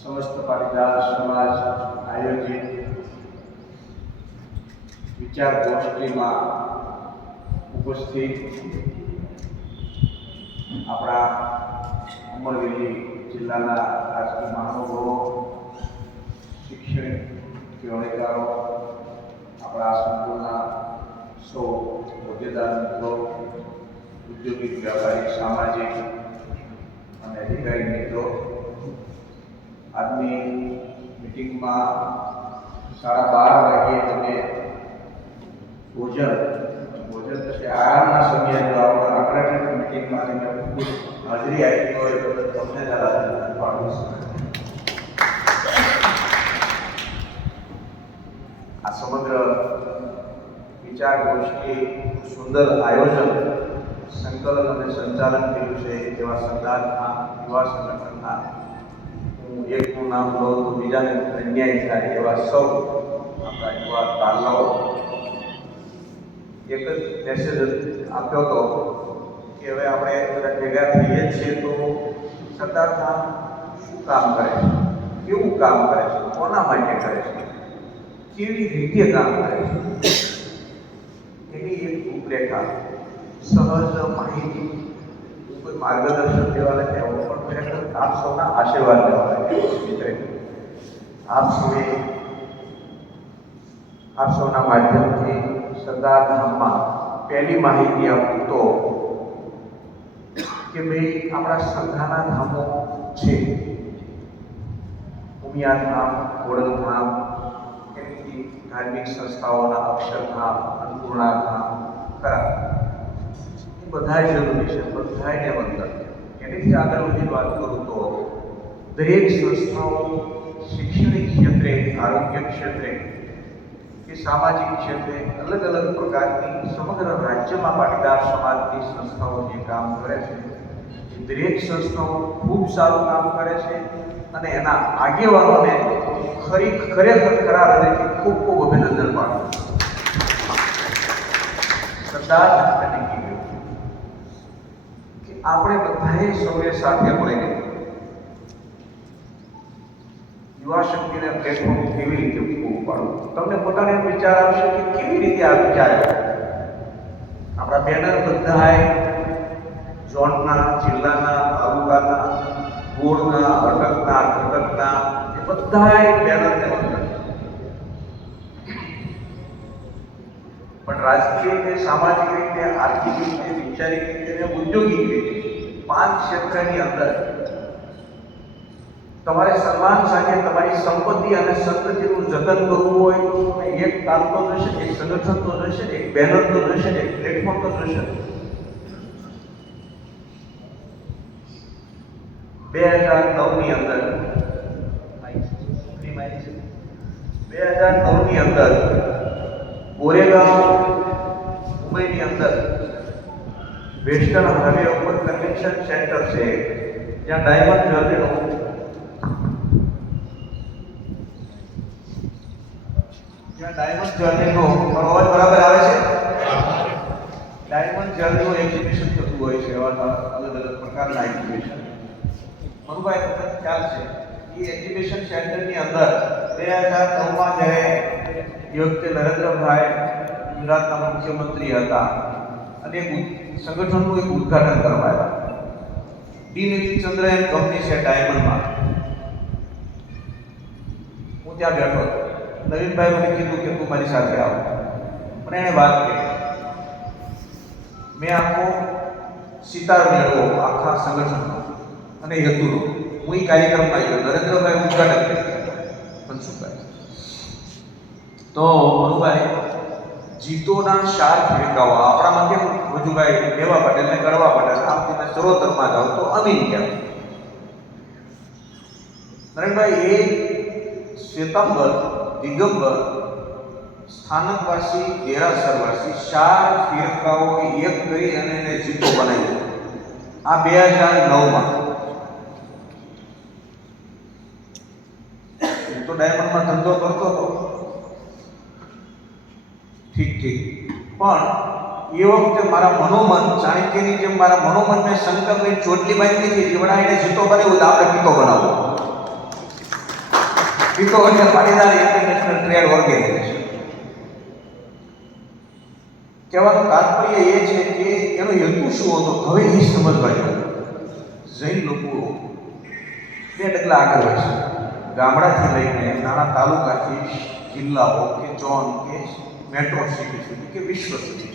समस्त पाटीदार समाज आयोजित विचार गोष्ठी में उपस्थित अपना अमरेली जिला राजकीय महानुभावों, शिक्षण केवड़ेकारो, अपना संपूर्ण सौ होद्देदार मित्रों, औद्योगिक व्यापारिक सामाजिक और अधिकारी मित्रों, આજની મીટિંગમાં 12:30 વાગ્યે તમે ભોજન પછી આરામના સમયે જો આકરાટી મીટિંગમાં તમે હાજરી આપી હોય તો તમને પાડું આ સમગ્ર વિચાર ગોષ્ઠી સુંદર આયોજન સંકલન અને સંચાલન કર્યું છે એવા સરદારના યુવા સંગઠનના એકનું નામ લો તો બીજાને અન્યાય થાય એવા સૌ આપણા યુવા તારલાઓ એક જ મેસેજ આપ્યો હતો કે હવે આપણે બધા ભેગા થઈએ છીએ તો સરદાર ધામ શું કામ કરે છે, કેવું કામ કરે છે, કોના માટે કરે છે, કેવી રીતે કામ કરે છે, એની એક રૂપરેખા સહજ માહિતી કોઈ માર્ગદર્શન દેવા નથી આવું પણ ખરેખર આપ સૌના આશીર્વાદ લેવા નથી આપ સૌના માધ્યમથી સરદાર ધામમાં પહેલી માહિતી આપું તો કે ભાઈ આપણા સંઘાના ધામો છે, ઉમિયાધામ, ખોડલધામ, એમથી ધાર્મિક સંસ્થાઓના અક્ષરધામ, અન્નપૂર્ણાધામ ખરા એ બધા જરૂરી છે, બધાને વંદન. એનાથી આગળ વધી વાત કરું તો દરેક સંસ્થાઓ શૈક્ષણિક ક્ષેત્રે, આરોગ્ય ક્ષેત્રે કે સામાજિક ક્ષેત્રે અલગ અલગ પ્રકારની સમગ્ર રાજ્યમાં પાટીદાર સમાજની સંસ્થાઓ જે કામ કરે છે એ દરેક સંસ્થાઓ ખૂબ સારું કામ કરે છે અને એના આગેવાનોને ખરેખર ખરા હૃદયથી ખૂબ ખૂબ અભિનંદન પાઠવું. સરદાર તરીકે કે આપણે બધાએ સૌએ સાથે મળીને યુવા શક્તિને પ્લેટફોર્મ કેવી રીતે પૂરું પાડવું. તમને પોતાને વિચાર આવશે કે કેવી રીતે આ વિચાર આપણા બેનર બધાએ ઝોનના, જિલ્લાના, તાલુકાના, બોર્ડના, અટકના, ઘટકના એ બધાએ બેનરને વંદન. પણ રાજકીય રીતે, સામાજિક રીતે, આર્થિક રીતે, વૈચારિક રીતે અને ઔદ્યોગિક રીતે 5 ક્ષેત્રની અંદર તમારે સન્માન સાથે તમારી સંપત્તિ અને સંસ્કૃતિનું જતન કરવું હોય તો એક કામ તો જોશે, એક સંગઠન તો જોશે, એક બેનર તો જોશે, એક પ્લેટફોર્મ તો જોશે. 2009ની અંદર 2009ની અંદર ગોરેગાંવ મુંબઈની અંદર વેસ્ટર્ન હાઈવે ઉપર કન્વેન્શન સેન્ટર છે જ્યાં ડાયમંડ જ્વેલરીનો અવાજ બરાબર આવે છે. ડાયમંડ જ્વેલરીનું એક્ઝિબિશન થતું હોય છે, એવા અલગ અલગ પ્રકારના એક્ઝિબિશન. મનુભાઈ તમને ખ્યાલ છે એ એક્ઝિબિશન સેન્ટરની અંદર 2009માં જ્યારે એ વખતે નરેન્દ્રભાઈ ગુજરાતના મુખ્યમંત્રી હતા અને સંગઠનનું એક ઉદ્ઘાટન કરવા આવ્યા. ડી નીતિચંદ્ર એન્ડ કંપની છે ડાયમંડમાં. હું ત્યાં બેઠો હતો. નવીનભાઈ મને કીધું કે તું મારી સાથે આવ. મને એણે વાત કરી. મેં આખો સિતાર મેળવો આખા સંગઠનનો અને હેતુનો હું એ કાર્યક્રમમાં આવ્યો. નરેન્દ્રભાઈ ઉદ્ઘાટન કર્યું મનસુખભાઈ. તો મનુભાઈ જીતોના 4 ફેરકાઓ આપણામાં કેમ રજુભાઈ લેવા પટેલ ને કરવા પટેલ આમ તમે સરોતરમાં જાઓ તો અમીન ક્યાં નરેનભાઈ એ શ્વેતાંબર, દિગંબર, સ્થાનકવાસી, દેરાસરવાસી 4 ફિરકાઓ એક કરી અને એને જીતો બનાવ્યો. આ 2009માં તો ડાયમંડમાં ધંધો કરતો હતો. ઠીક પણ એ વખતે મારા મનોમન ચાણક્યની જેમ મારા મનોમન મેં શંકરની ચોટલી બાંધી હતી. એવડા એને જીતો બનાવ્યો તો આપણે પીતો બનાવો. વિકો અને પાટીદાર ઇન્ટરનેશનલ ટ્રેડ ઓર્ગેનાઇઝેશન. કહેવાનું તાત્પર્ય એ છે કે એનો હેતુ શું હતો હવે એ સમજવા જેવું. જૈન લોકો બે ડગલા આગળ હોય છે. ગામડાથી લઈને નાના તાલુકાથી જિલ્લાઓ કે ઝોન કે મેટ્રો સિટી સુધી કે વિશ્વ સુધી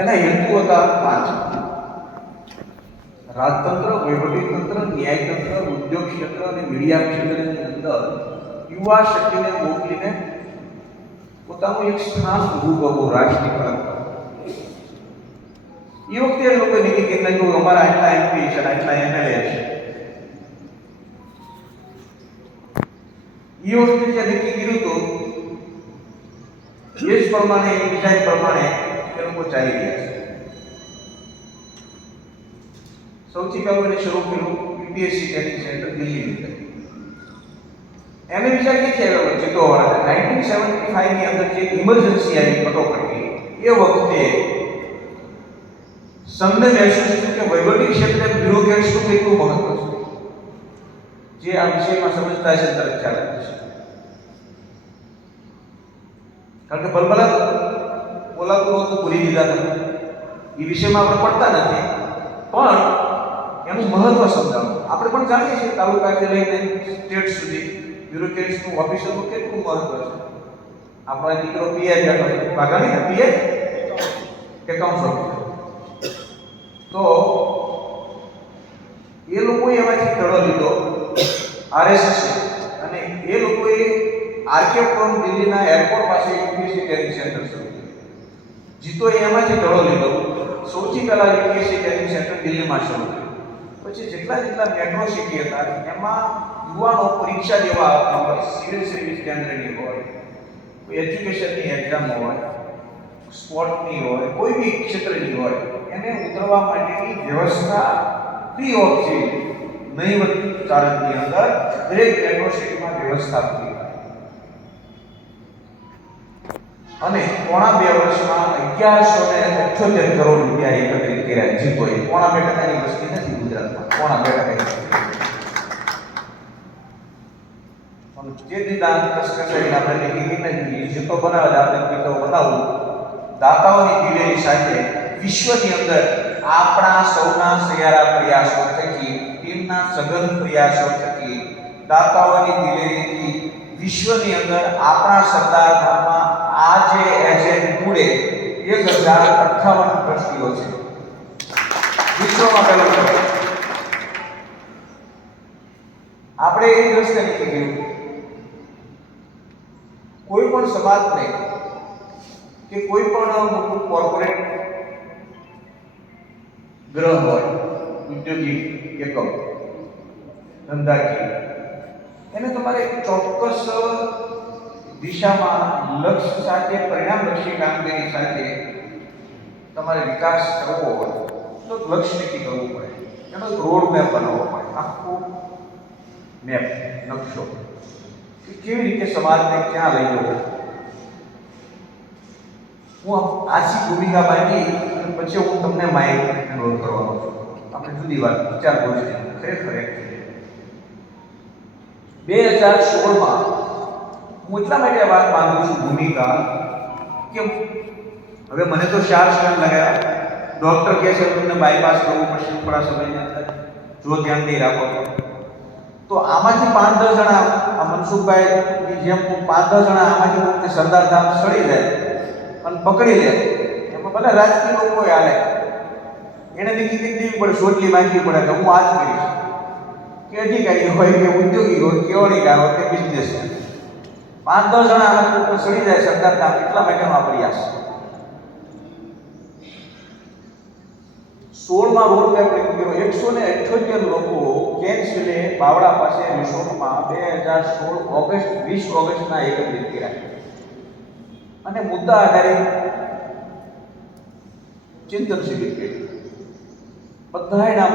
એના હેતુ હતા 5: રાજતંત્ર, વહીવટીતંત્ર, ન્યાયતંત્ર, ઉદ્યોગ ક્ષેત્ર અને મીડિયા ક્ષેત્રની અંદર યુવા શક્તિને મોકલીને પોતાનું એક સ્થાન ઊભું કરવું રાષ્ટ્રીયકરણ. એ વખતે લોકો નક્કી કરી નાખ્યું અમારા આટલા એમપી છે, આટલા એમએલએ છે. એ વખતે જે નક્કી કર્યું હતું એ જ પ્રમાણે એ ડિઝાઇન પ્રમાણે એ લોકો ચાલી રહ્યા છે. સૌથી પહેલું એને શરૂ કર્યું યુપીએસસી ટ્રેનિંગ સેન્ટર દિલ્હી. એને વિચાર ક્યાંથી આવ્યો જીતોવાળા 1975 ની અંદર જે ઇમરજન્સી આવી કટોકટી એ વખતે સંઘને મહેસૂસ થયું કે વહીવટી ક્ષેત્રે બ્યુરોક્રેટ્સનું કેટલું મહત્વ છે. જે આ વિષયમાં સમજતા છે તરત ખ્યાલ આવે છે. કારણ કે ભલભલા બોલાતું હતું ભૂલી દીધા હતા. એ વિષયમાં આપણે પડતા નથી પણ એનું મહત્વ સમજાવવું. આપણે પણ જાણીએ છીએ તાલુકાથી લઈને સ્ટેટ સુધી બ્યુરોક્રેટ્સનું ઓફિસરનું કેટલું મહત્વ છે. આપણો દીકરો પીઆઈ બેઠો છે, ભાગાની ને પીઆઈ એકાઉન્ટ ઓફિસર. તો એ લોકોએ એમાંથી ધડો લીધો આરએસએસ અને એ લોકોએ આરકે પુરમ દિલ્હીના એરપોર્ટ પાસે યુપીએસસી ટ્રેનિંગ સેન્ટર શરૂ કર્યું. જીતોએ એમાંથી ધડો લીધો. સૌથી પહેલા યુપીએસસી ટ્રેનિંગ સેન્ટર દિલ્હીમાં શરૂ કર્યું. પછી જેટલા મેટ્રો સિટી હતા એમાં યુવાનો પરીક્ષા દેવા આવતા હોય, સિવિલ સર્વિસ કેન્દ્રની હોય, કોઈ એજ્યુકેશનની એક્ઝામ હોય, સ્પોર્ટની હોય, કોઈ બી ક્ષેત્રની હોય, એને ઉતરવા માટેની વ્યવસ્થા ફ્રી ઓફ છે. નહીવત ચાર્જની અંદર દરેક મેટ્રો સિટીમાં વ્યવસ્થા પૂરી પાડી. અને પોણા 2 વર્ષમાં 1178 કરોડ રૂપિયા એકત્રિત કર્યા. જીતોએ પોણા 2% વસ્તી નથી ગુજરાતમાં, પોણા 2%. જે દિદાન કસકસાઈને આપણે નક્કી જીતો બનાવે આપણે જીતો બનાવવું દાતાઓની દિલેરી સાથે વિશ્વની અંદર આપણા સૌના સહિયારા પ્રયાસો થકી, ટીમના સઘન પ્રયાસો થકી, દાતાઓની દિલેરીથી વિશ્વની અંદર આપણા સરદાર ધામમાં આજે એજન્ટ પૂરે 1058 ટ્રસ્ટીઓ છે. વિશ્વમાં પહેલો નંબર. આપણે એ દ્રષ્ટિએ નક્કી કર્યું કોઈ પણ સમાજને કે કોઈ પણ મોટું કોર્પોરેટ ગ્રહ હોય, ઉદ્યોગિક એકમ, ધંધાકીય, એને તમારે ચોક્કસ દિશામાં લક્ષ્ય સાથે પરિણામલક્ષી કામગીરી સાથે તમારે વિકાસ કરવો હોય તો લક્ષ્ય નક્કી કરવું પડે. એનો રોડ મેપ બનાવવો પડે, આખો મેપ, નકશો કે કેવી રીતે સમાજને ક્યાં લઈ જવો. હું આછી ભૂમિકા બાંધી અને પછી હું તમને માહિતી અનુરોધ કરવાનો છું. આપણે જુદી વાત વિચાર ગોષ્ઠી ખરેખર 2016માં હું એટલા માટે વાત માંગુ છું ભૂમિકા કે હવે મને તો 4 સ્ટેન્ડ લગાવ્યા. ડોક્ટર કહે છે તમને બાયપાસ કરવું પડશે થોડા સમયની અંદર, જો ધ્યાન નહીં રાખો તો આમાંથી 5-10 જણા આ મનસુખભાઈની જેમ 5-10 જણા આમાંથી કોઈને સરદાર ધામ સડી જાય અને પકડી લે. એમાં ભલે રાજકીય લોકો હાલે, એને નક્કી કરી દેવી પડે, સોટલી માંગવી પડે કે હું આ જ કરીશ, કે અધિકારી હોય કે ઉદ્યોગી હોય કે વણીકાર હોય કે બિઝનેસમેન. 5-10 જણા આમાંથી કોઈ સડી જાય સરદાર ધામ, એટલા માટેનો આ પ્રયાસ. 16માં રોડ મેપ લખી ગયો. 178 લોકો કેન્સલે બાવળા પાસે રિસોર્ટમાં 2016 ઓગસ્ટ 20 ઓગસ્ટના એકત્રિત કર્યા અને મુદ્દા આધારિત ચિંતન શિબિર કર્યું. બધાયના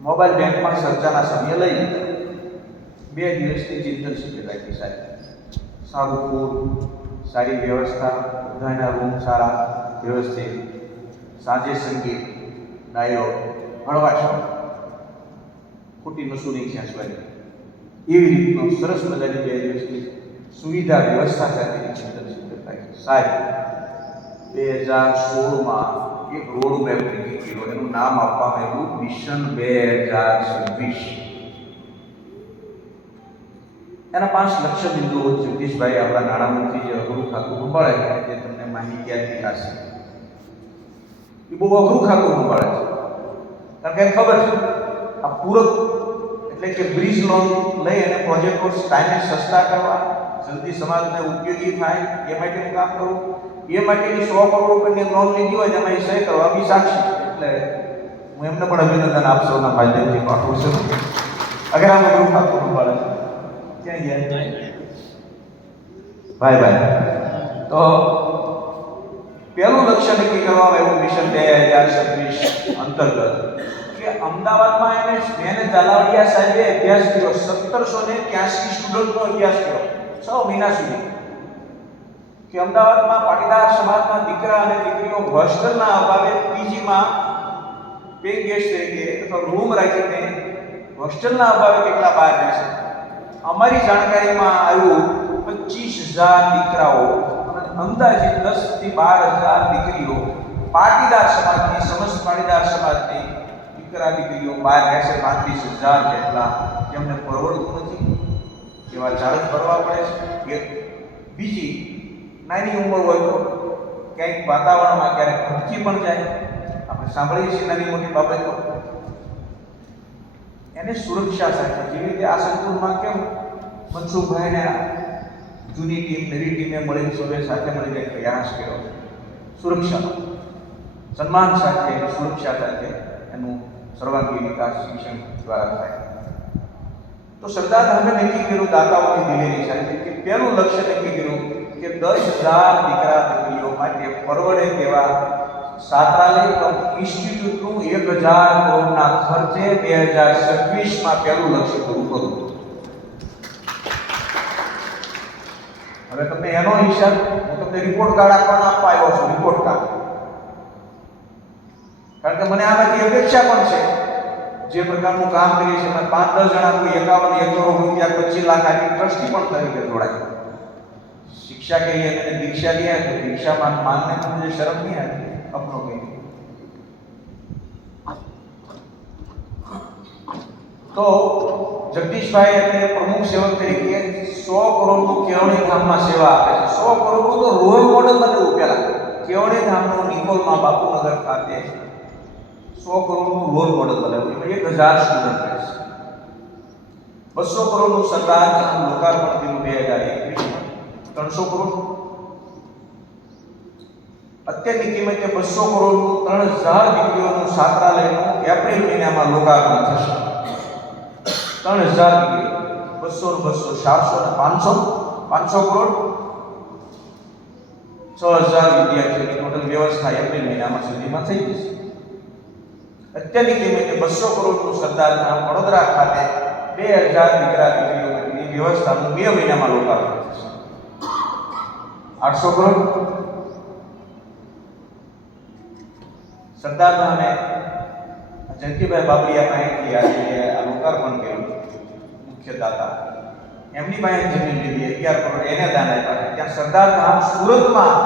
મોબાઈલ બેંકમાં ચર્ચાના સમય લઈ લીધા. 2 દિવસની ચિંતન શિબિર રાખી સાહેબ. સારું ફૂડ, સારી વ્યવસ્થા, બધાયના રૂમ સારા વ્યવસ્થિત, સાંજે સંગીત, ડાયરો, હળવા શબ્દ ખોટી મસૂરી ખેંચવાની એવી રીતનો સરસ મજાની 2 દિવસની સુવિધા વ્યવસ્થા સાથેની ચિંતન થાય. સાહેબ 2016માં એક રોડ મેપ નક્કી કર્યો, એનું નામ આપવામાં આવ્યું મિશન 2026. એના 5 લક્ષ્ય બિંદુઓ જગદીશભાઈ આપણા નાણામંત્રી જે અઘરું ખાતું સંભાળે છે, જે તમને માહિતી આપી હશે, એ બહુ અઘરું ખાતું સંભાળે છે. કારણ કે ખબર છે આ પૂરક એટલે કે બ્રિજ લોન લઈ અને પ્રોજેક્ટો ટાઈમે સસ્તા કરવા, જલ્દી સમાજને ઉપયોગી થાય એ માટેનું કામ કરવું. એ માટેની 100 કરોડ રૂપિયાની લોન લીધી હોય એમાં સહી કરવા બી સાક્ષી. એટલે હું એમને પણ અભિનંદન આપ સૌના માધ્યમથી પાઠવું છું. અગર આમ અઘરું ખાતું સંભાળે છે ક્યાં ગયા ભાઈ. તો પહેલું લક્ષ્ય નક્કી કરવામાં આવ્યું મિશન 2026 અંતર્ગત કે અમદાવાદમાં એને મેને જાલાવડિયા સાહેબે અભ્યાસ કર્યો. 1783 સ્ટુડન્ટનો અભ્યાસ કર્યો 6 મહિના સુધી કે અમદાવાદમાં પાટીદાર સમાજના દીકરા અને દીકરીઓ હોસ્ટેલના અભાવે પીજીમાં પે ગેસ્ટ તરીકે અથવા રૂમ રાખીને હોસ્ટેલના અભાવે કેટલા બહાર રહેશે. અમારી જાણકારીમાં આવ્યું 25,000 દીકરાઓ અને અંદાજે 10 થી 12,000 દીકરીઓ પાટીદાર સમાજની, સમસ્ત પાટીદાર સમાજની દીકરા દીકરીઓ બહાર રહેશે. 35,000 જેટલા જેમને પરવડતું નથી એવા ચાર્જ ભરવા પડે છે. બીજી નાની ઉંમર હોય તો ક્યાંક વાતાવરણમાં ક્યારેક ભટકી પણ જાય, આપણે સાંભળીએ છીએ નાની મોટી બાબતો. એને સુરક્ષા સાથે જેવી રીતે આ સંકુલમાં કેમ મનસુખભાઈને જૂની ટીમ નવી ટીમે મળીને સૌએ સાથે મળીને પ્રયાસ કર્યો, સુરક્ષા સન્માન સાથે સુરક્ષા સાથે એનું સર્વાંગી વિકાસ શિક્ષણ દ્વારા થાય. તો સરદાર સાહેબે નક્કી કર્યું દાતાઓની દિલેરી સાથે કે પહેલું લક્ષ્ય નક્કી કર્યું કે 10,000 દીકરા દીકરીઓ માટે પરવડે તેવા છાત્રાલય ઇન્સ્ટિટ્યૂટનું 1,000 કરોડના ખર્ચે 2026માં પહેલું લક્ષ્ય પૂરું કરવું. હવે તમને એનો હિસાબ હું તમને રિપોર્ટ કાર્ડ આપવા આવ્યો છું. રિપોર્ટ કાર્ડ કારણ કે મને આમાંથી અપેક્ષા પણ છે જે પ્રકારનું કામ કરીએ છીએ. 5-10 જણા કોઈ 51 કરોડ રૂપિયા 25 લાખ આપી ટ્રસ્ટી પણ તરીકે જોડાય. શિક્ષા કહીએ અને દીક્ષા લે તો દીક્ષામાં માનને પણ શરમ નહીં આવે અપનો કહી. તો જગદીશભાઈ અને પ્રમુખ સેવક તરીકે 100 કરોડનું કેવડી ધામમાં સેવા આપે છે. 100 કરોડનું તો રોલ મોડલ બન્યું. પહેલા કેવડી ધામનું નિકોલમાં બાપુનગર ખાતે 100 કરોડનું રોલ મોડલ બનાવ્યું. એમાં 1,000 સ્ટુડન્ટ રહેશે. 200 કરોડનું સરદાર ધામ લોકાર્પણ થયું 2021માં. 300 કરોડ અત્યારની કિંમતે 200 કરોડનું 3,000 દીકરીઓનું છાત્રાલયનું એપ્રિલ મહિનામાં લોકાર્પણ થશે. 3,000 દીકરીઓ 200 400 અને 500 કરોડ 6,000 વિદ્યાર્થીઓની ટોટલ વ્યવસ્થા એપ્રિલ મહિનામાં સુધીમાં થઈ જશે. અત્યારની કિંમતે 200 કરોડનું સરદાર ધામ વડોદરા ખાતે 2,000 દીકરા દીકરીઓ માટેની વ્યવસ્થાનું 2 મહિનામાં લોકાર્પણ થશે. 800 કરોડ સરદાર ધામે જયંતિભાઈ બાબરિયા પાસેથી આજે આ લોકાર્પણ કર્યું. મુખ્ય દાતા એમની પાસે જમીન લીધી 11 કરોડ એને દાન આપ્યા. ત્યાં સરદાર ધામ સુરતમાં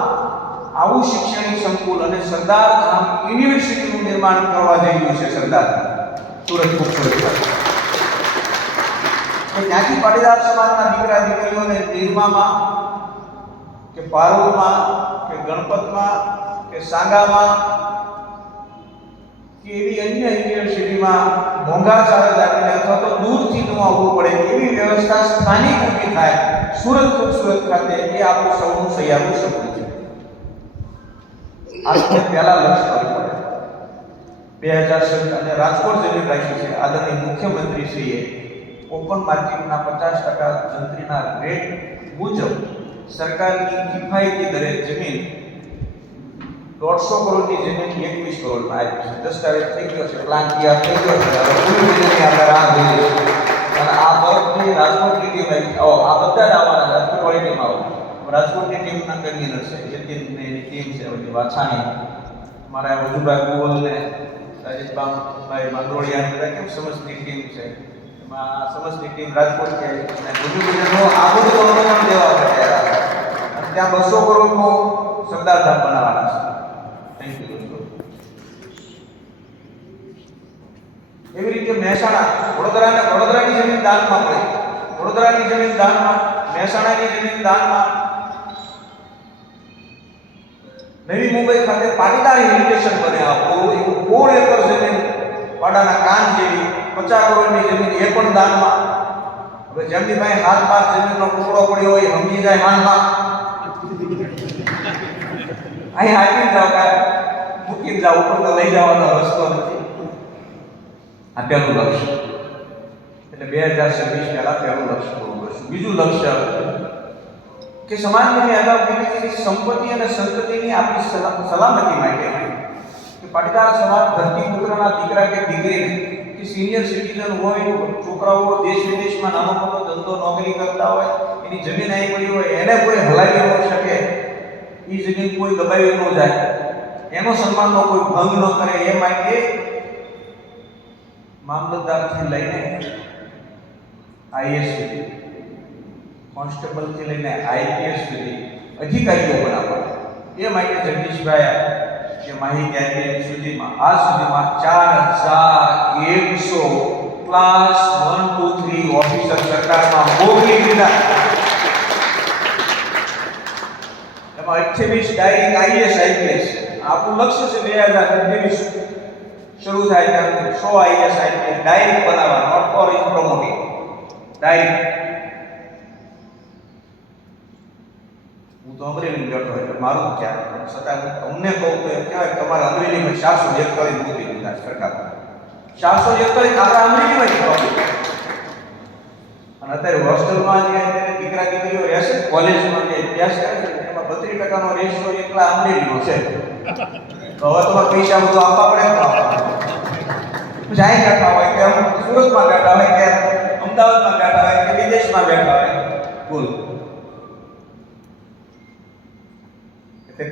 આવું શૈક્ષણિક સંકુલ અને સરદાર ધામ યુનિવર્સિટીનું નિર્માણ કરવા જઈ રહ્યું છે. સરદાર ધામ સુરત ખૂબસૂરત ત્યાંથી પાટીદાર સમાજના દીકરા દીકરીઓને નિર્મામાં કે પારોલમાં કે ગણપતમાં કે સાંગામાં કે એવી અન્ય યુનિવર્સિટીમાં મોંઘા ચાર્જ આપીને અથવા તો દૂરથી ન આવવું પડે એવી વ્યવસ્થા સ્થાનિક ઊભી થાય સુરત ખૂબસૂરત ખાતે, એ આપણું સૌનું સહિયારું સપનું છે. આ પહેલા લક્ષ્ય કરવું પડે. 2017 અને રાજકોટ જમીન રાખી છે. આદરણીય મુખ્યમંત્રીશ્રીએ ઓપન માર્કેટના 50% જંત્રીના રેટ મુજબ સરકારની કિફાયતી દરે જમીન 150 કરોડની જમીન 21 કરોડમાં આવી છે. દસ્તાવેજ થઈ ગયો છે, પ્લાન તૈયાર થઈ ગયો છે. હવે પૂરી જમીનની આપણે રાહ જોઈએ છે. અને આ બધી રાજકોટની ટીમ આવી, આ બધા જ આવવાના રાજકોટવાળી ટીમ આવે. રાજકોટની ટીમના કન્વીનર છે, યતીનની ટીમ છે, બધી વાછાણી મારા વજુભાઈ ગોવલને રાજેશભાઈ માંગરોળિયા બધા કેમ સમજની ટીમ છે, એમાં સમજની ટીમ રાજકોટ છે અને ભુજનો આ બધું અનુદાન દેવા માટે અને ત્યાં 200 કરોડનો સરદારધામ બનાવવાના છે. થેન્ક યુ દોસ્તો. એવી રીતે મહેસાણા વડોદરાની જમીન દાનમાં મળી, વડોદરાની જમીન દાનમાં, મહેસાણાની જમીન દાનમાં, નવી મુંબઈ ખાતે પાટીદાર હેરિટેશન બને આપવું એવું 16 એકર જમીન વાડાના કાન જેવી 50 કરોડની જમીન એ પણ દાનમાં. હવે જેમની પાસે હાથ બાર જમીનનો ટુકડો પડ્યો હોય સમજી જાય હાલમાં અહીં હાકી જાવ મૂકી જાવ ઉપર તો લઈ જવાનો રસ્તો નથી. આ પહેલું લક્ષ્ય, એટલે 2026 પહેલા પહેલું લક્ષ્ય પૂરું કરશું. બીજું લક્ષ્ય કે સમાજની અગાઉ કીધી સંપત્તિ અને સંતતિની આપણી સલામતી માટે કે પાટીદાર સમાજ ધરતીપુત્રના દીકરા કે દીકરીને કે સિનિયર સિટીઝન હોય, છોકરાઓ દેશ વિદેશમાં નાનો મોટો ધંધો નોકરી કરતા હોય, એની જમીન આવી પડી હોય, એને કોઈ હલાવી ન શકે, એ જમીન કોઈ દબાવી ન જાય, એનો સન્માનનો કોઈ ભંગ ન કરે, એ માટે મામલતદારથી લઈને આઈએસ સુધી, કોન્સ્ટેબલથી લઈને આઈપીએસ સુધી અધિકારીઓ બનાવવા. એ માટે જગદીશભાઈ કે માહિતી સુધીમાં આજ સુધીમાં 4100 ક્લાસ 1, 2, 3 ઓફિસર સરકારમાં મોકલી દીધા. એમાં 28 ડાયરેક્ટ આઈએસ આઈપીએસ. આપણું લક્ષ્ય છે 2023 શરૂ થાય ત્યાં 100 આઈએસ આઈપીએસ ડાયરેક્ટ બનાવવા, not for in promoting, direct. હું તો અમરેલી બેઠો એટલે મારું ક્યાં છતાં અમને કહું તો એમ કહેવાય તમારે અમરેલીમાં 441 મોકલી દીધા સરકાર. 441 આપણા અમરેલીમાં જ અને અત્યારે હોસ્ટેલમાં જે દીકરા દીકરીઓ રહેશે, કોલેજમાં જે અભ્યાસ કરે છે એમાં 32% નો રેશિયો એકલા અમરેલીનો છે. તો હવે તમારે પૈસા બધું આપવા પડે તો જાય બેઠા હોય કે સુરતમાં બેઠા હોય કે અમદાવાદમાં બેઠા હોય કે વિદેશમાં બેઠા હોય, બોલ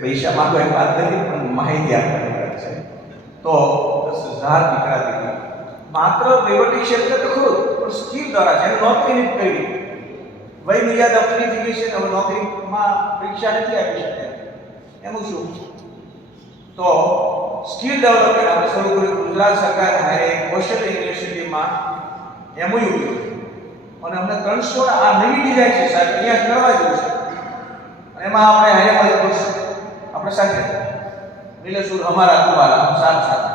પૈસા માંગો એમ વાત કરી પણ માહિતી આપવાની વાત છે. તો 10,000 દીકરા દીકરી માત્ર વહીવટી ક્ષેત્ર તો ખરું પણ સ્કીલ દ્વારા જેને નોકરી નથી કરવી, વય મર્યાદા પૂરી થઈ ગઈ છે, હવે નોકરીમાં પરીક્ષા નથી આપી શકતા, એનું શું? તો સ્કિલ ડેવલપમેન્ટ આપણે શરૂ કર્યું. ગુજરાત સરકાર હારે કૌશલ્ય યુનિવર્સિટીમાં એમઓયુ કર્યું અને અમને 300 આ નવી ડિઝાઇન છે સાહેબ, અહીંયા કરવા જેવું છે અને એમાં આપણે હારે મદદ કરશું. આપણે સાથે મિલે સુર હમારા તમારા સાથ સાથે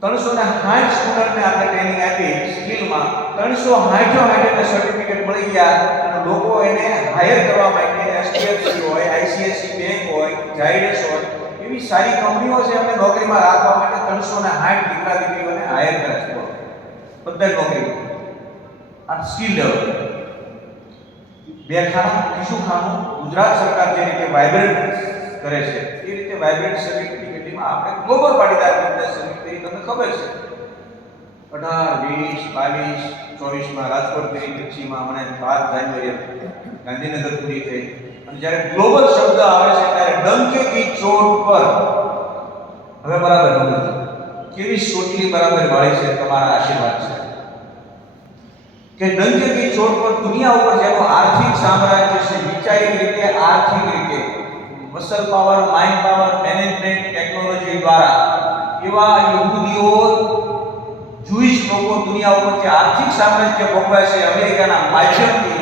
360 સ્ટુડન્ટને આપણે ટ્રેનિંગ આપી સ્કિલમાં. 360 ને સર્ટિફિકેટ મળી ગયા અને લોકો એને હાયર કરવા માટે એસટીએફસી હોય, આઈસીઆઈસી બેંક હોય, ઝાયડસ હોય, એવી સારી કંપનીઓ છે એમને નોકરીમાં રાખવા માટે 360 દીકરા દીકરીઓને હાયર કરે છે. બધા નોકરી આ સ્કિલ ડેવલપમેન્ટ. બે ખાનું, ત્રીજું ખાનું ગુજરાત સરકાર જે રીતે વાઇબ્રન્ટ કરે છે એ રીતે વાઇબ્રન્ટ સમિતિમાં આપણે ગ્લોબલ પાટીદાર બિઝનેસ સમિતિ તમને ખબર છે 18, 20, 22, 24માં રાજકોટ કરી, પછીમાં હમણે 12 જાન્યુઆરી ગાંધીનગર પૂરી થઈ. અને જ્યારે ગ્લોબલ શબ્દ આવે છે ત્યારે ડંકે કી ચોટ પર હવે બરાબર સમજો કેવી સોટલી બરાબર વાળી છે. તમારા આશીર્વાદ છે કે ડંકે કી ચોટ પર દુનિયા ઉપર જેનો આર્થિક સામ્રાજ્ય છે, વિચારિક રીતે, આર્થિક રીતે, muscle power, mind power, management, technology દ્વારા એવા યહૂદીઓ, જુઈશ લોકો દુનિયા ઉપર જે આર્થિક સામ્રાજ્ય ભોગવે છે અમેરિકાના માધ્યમથી,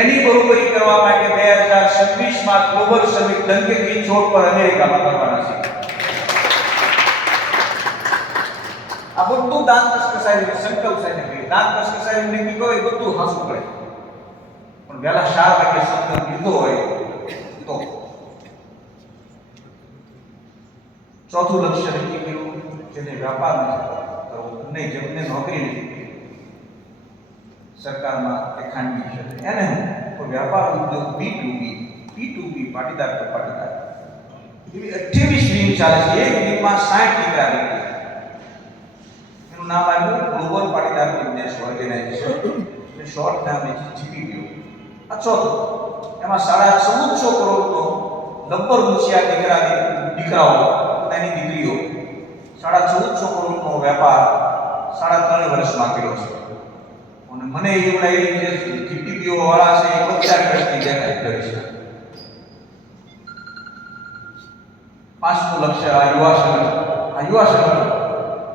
એની બરોબરી કરવા માટે 2026માં ગ્લોબલ સમિટ ડંકે કી ચોટ પર અમેરિકામાં કરવાના છે. આ બધું દાંત કસકસાઈ સંકલ્પ સાથે કરી, દાંત કસકસાઈ નક્કી કરો એ બધું હાંસું પડે પણ વહેલા 4 વાગે સંકલ્પ લીધો હોય તો. ચોથું લક્ષ્ય નક્કી કર્યું જેને વ્યાપાર નહીં, જેમને નોકરી નથી સરકારમાં કે ખાનગી ક્ષેત્રે, એને કોઈ વ્યાપાર ઉદ્યોગ P2B પાટીદાર તો પાટીદાર એવી 28 વિંગ ચાલે છે. એક વિંગમાં 60 દીકરા દીકરી. એનું નામ આવ્યું ગ્લોબલ પાટીદાર બિઝનેસ ઓર્ગેનાઇઝેશન, એટલે શોર્ટ નામ છે GPBO. આ ચોથું, એમાં 1450 કરોડનો લબ્બર મુછિયા દીકરાઓ પોતાની દીકરીઓ 1450 કરોડનો વેપાર 3.5 વર્ષમાં કર્યો છે. અને મને એવું લાગ્યું કે જીટીપીઓ વાળા છે એ બધા ટ્રસ્ટી દેખાય કરે છે. 5મું લક્ષ્ય આ યુવા સંગઠન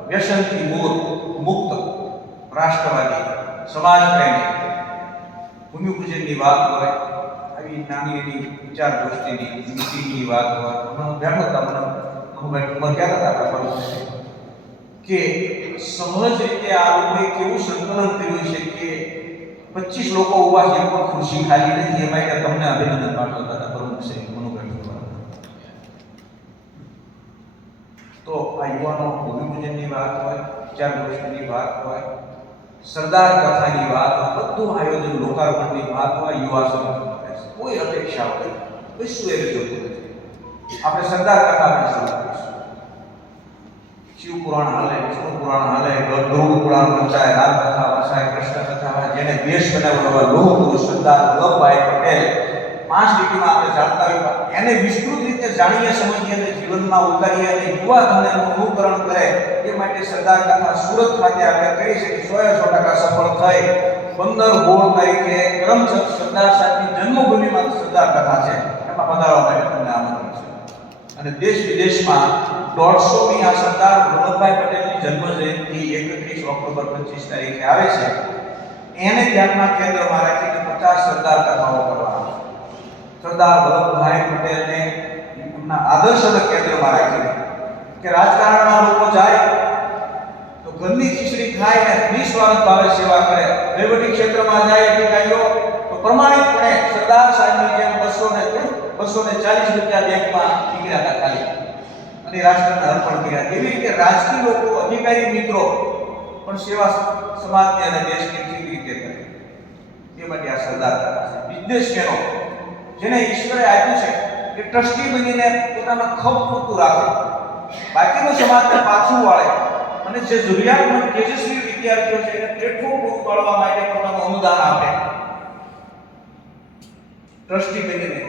વ્યસનથી મુક્ત, રાષ્ટ્રવાદી, સમાજ પ્રેમી, ભૂમિપૂજનની વાત હોય, આવી નાની એની વિચાર ગોષ્ઠીની નીતિની વાત હોય, બેઠો હતા મને કહેતા હતા કે સહજ રીતે આ લોકોએ કેવું સંકલન કર્યું છે કે 25 લોકો ઉભા છે પણ ખુરશી ખાલી નથી. એમાં એટલે તમને અભિનંદન પાઠવતા હતા પ્રમુખ શ્રી મનુભાઈ. તો આ યુવાનો ભૂમિપૂજનની વાત હોય, વિચાર ગોષ્ઠીની વાત હોય, સરદાર કથાની વાત હોય, બધું આયોજન લોકાર્પણની વાત હોય, યુવા સંગઠન કોઈ અપેક્ષા હોય કશું એ જોતું નથી. આપણે સરદાર કથા પણ શરૂ કરીશું. શિવ પુરાણ હાલે, વિષ્ણુ પુરાણ હાલે, ગરુડ પુરાણ વંચાય, રામ કથા વસાય, કૃષ્ણ કથા, જેને દેશ બનાવ્યો એવા લોહ પુરુષ સરદાર વલ્લભભાઈ પટેલ 5 લીટીમાં આપણે જાણતા હોય એને વિસ્તૃત રીતે જાણીએ, સમજીએ અને જીવનમાં ઉતારીએ અને યુવા ધનનું અનુકરણ કરે એ માટે સરદાર કથા સુરત ખાતે આપણે કહી શકીએ 100% સફળ થઈ. 15-16 તારીખે કરમસદ સરદાર સાહેબની જન્મભૂમિમાં સરદાર કથા છે, એમાં પધારવા માટે તમને આમંત્રણ છે. અને દેશ વિદેશમાં 150મી આ સરદાર વલ્લભભાઈ પટેલની જન્મ જયંતિ 31 ઓક્ટોબર 25 તારીખે આવે છે. એને ધ્યાનમાં કેન્દ્રમાં રાખીને 50 સરદાર કથાઓ કરવાના. સરદાર વલ્લભભાઈ પટેલને એમના આદર્શને કેન્દ્રમાં રાખીને કે રાજકારણમાં લોકો જાય તો ઘરની ખીચડી ખાઈને નિસ્વાર્થ ભાવે સેવા કરે, વહીવટી ક્ષેત્રમાં જાય અધિકારીઓ તો પ્રમાણિકપણે સરદાર સાહેબની જેમ 240 રૂપિયા બેંકમાં નીકળ્યા હતા ખાલી અને રાષ્ટ્રને અર્પણ કર્યા. એવી રીતે રાજકીય લોકો, અધિકારી મિત્રો પણ સેવા સમાજની અને દેશની ઠીક રીતે કરે. એ માટે આ સરદાર કથા છે. બિઝનેસમેનો જેને ઈશ્વરે આપ્યું છે કે ટ્રસ્ટી બનીને પોતાના ખપ પૂરતું રાખે, બાકીનો સમાજને પાછું વાળે અને જે જરૂરિયાતમંદ તેજસ્વી વિદ્યાર્થીઓ છે એને પ્લેટફોર્મ પૂરું પાડવા માટે પોતાનું અનુદાન આપે, ટ્રસ્ટી બનીને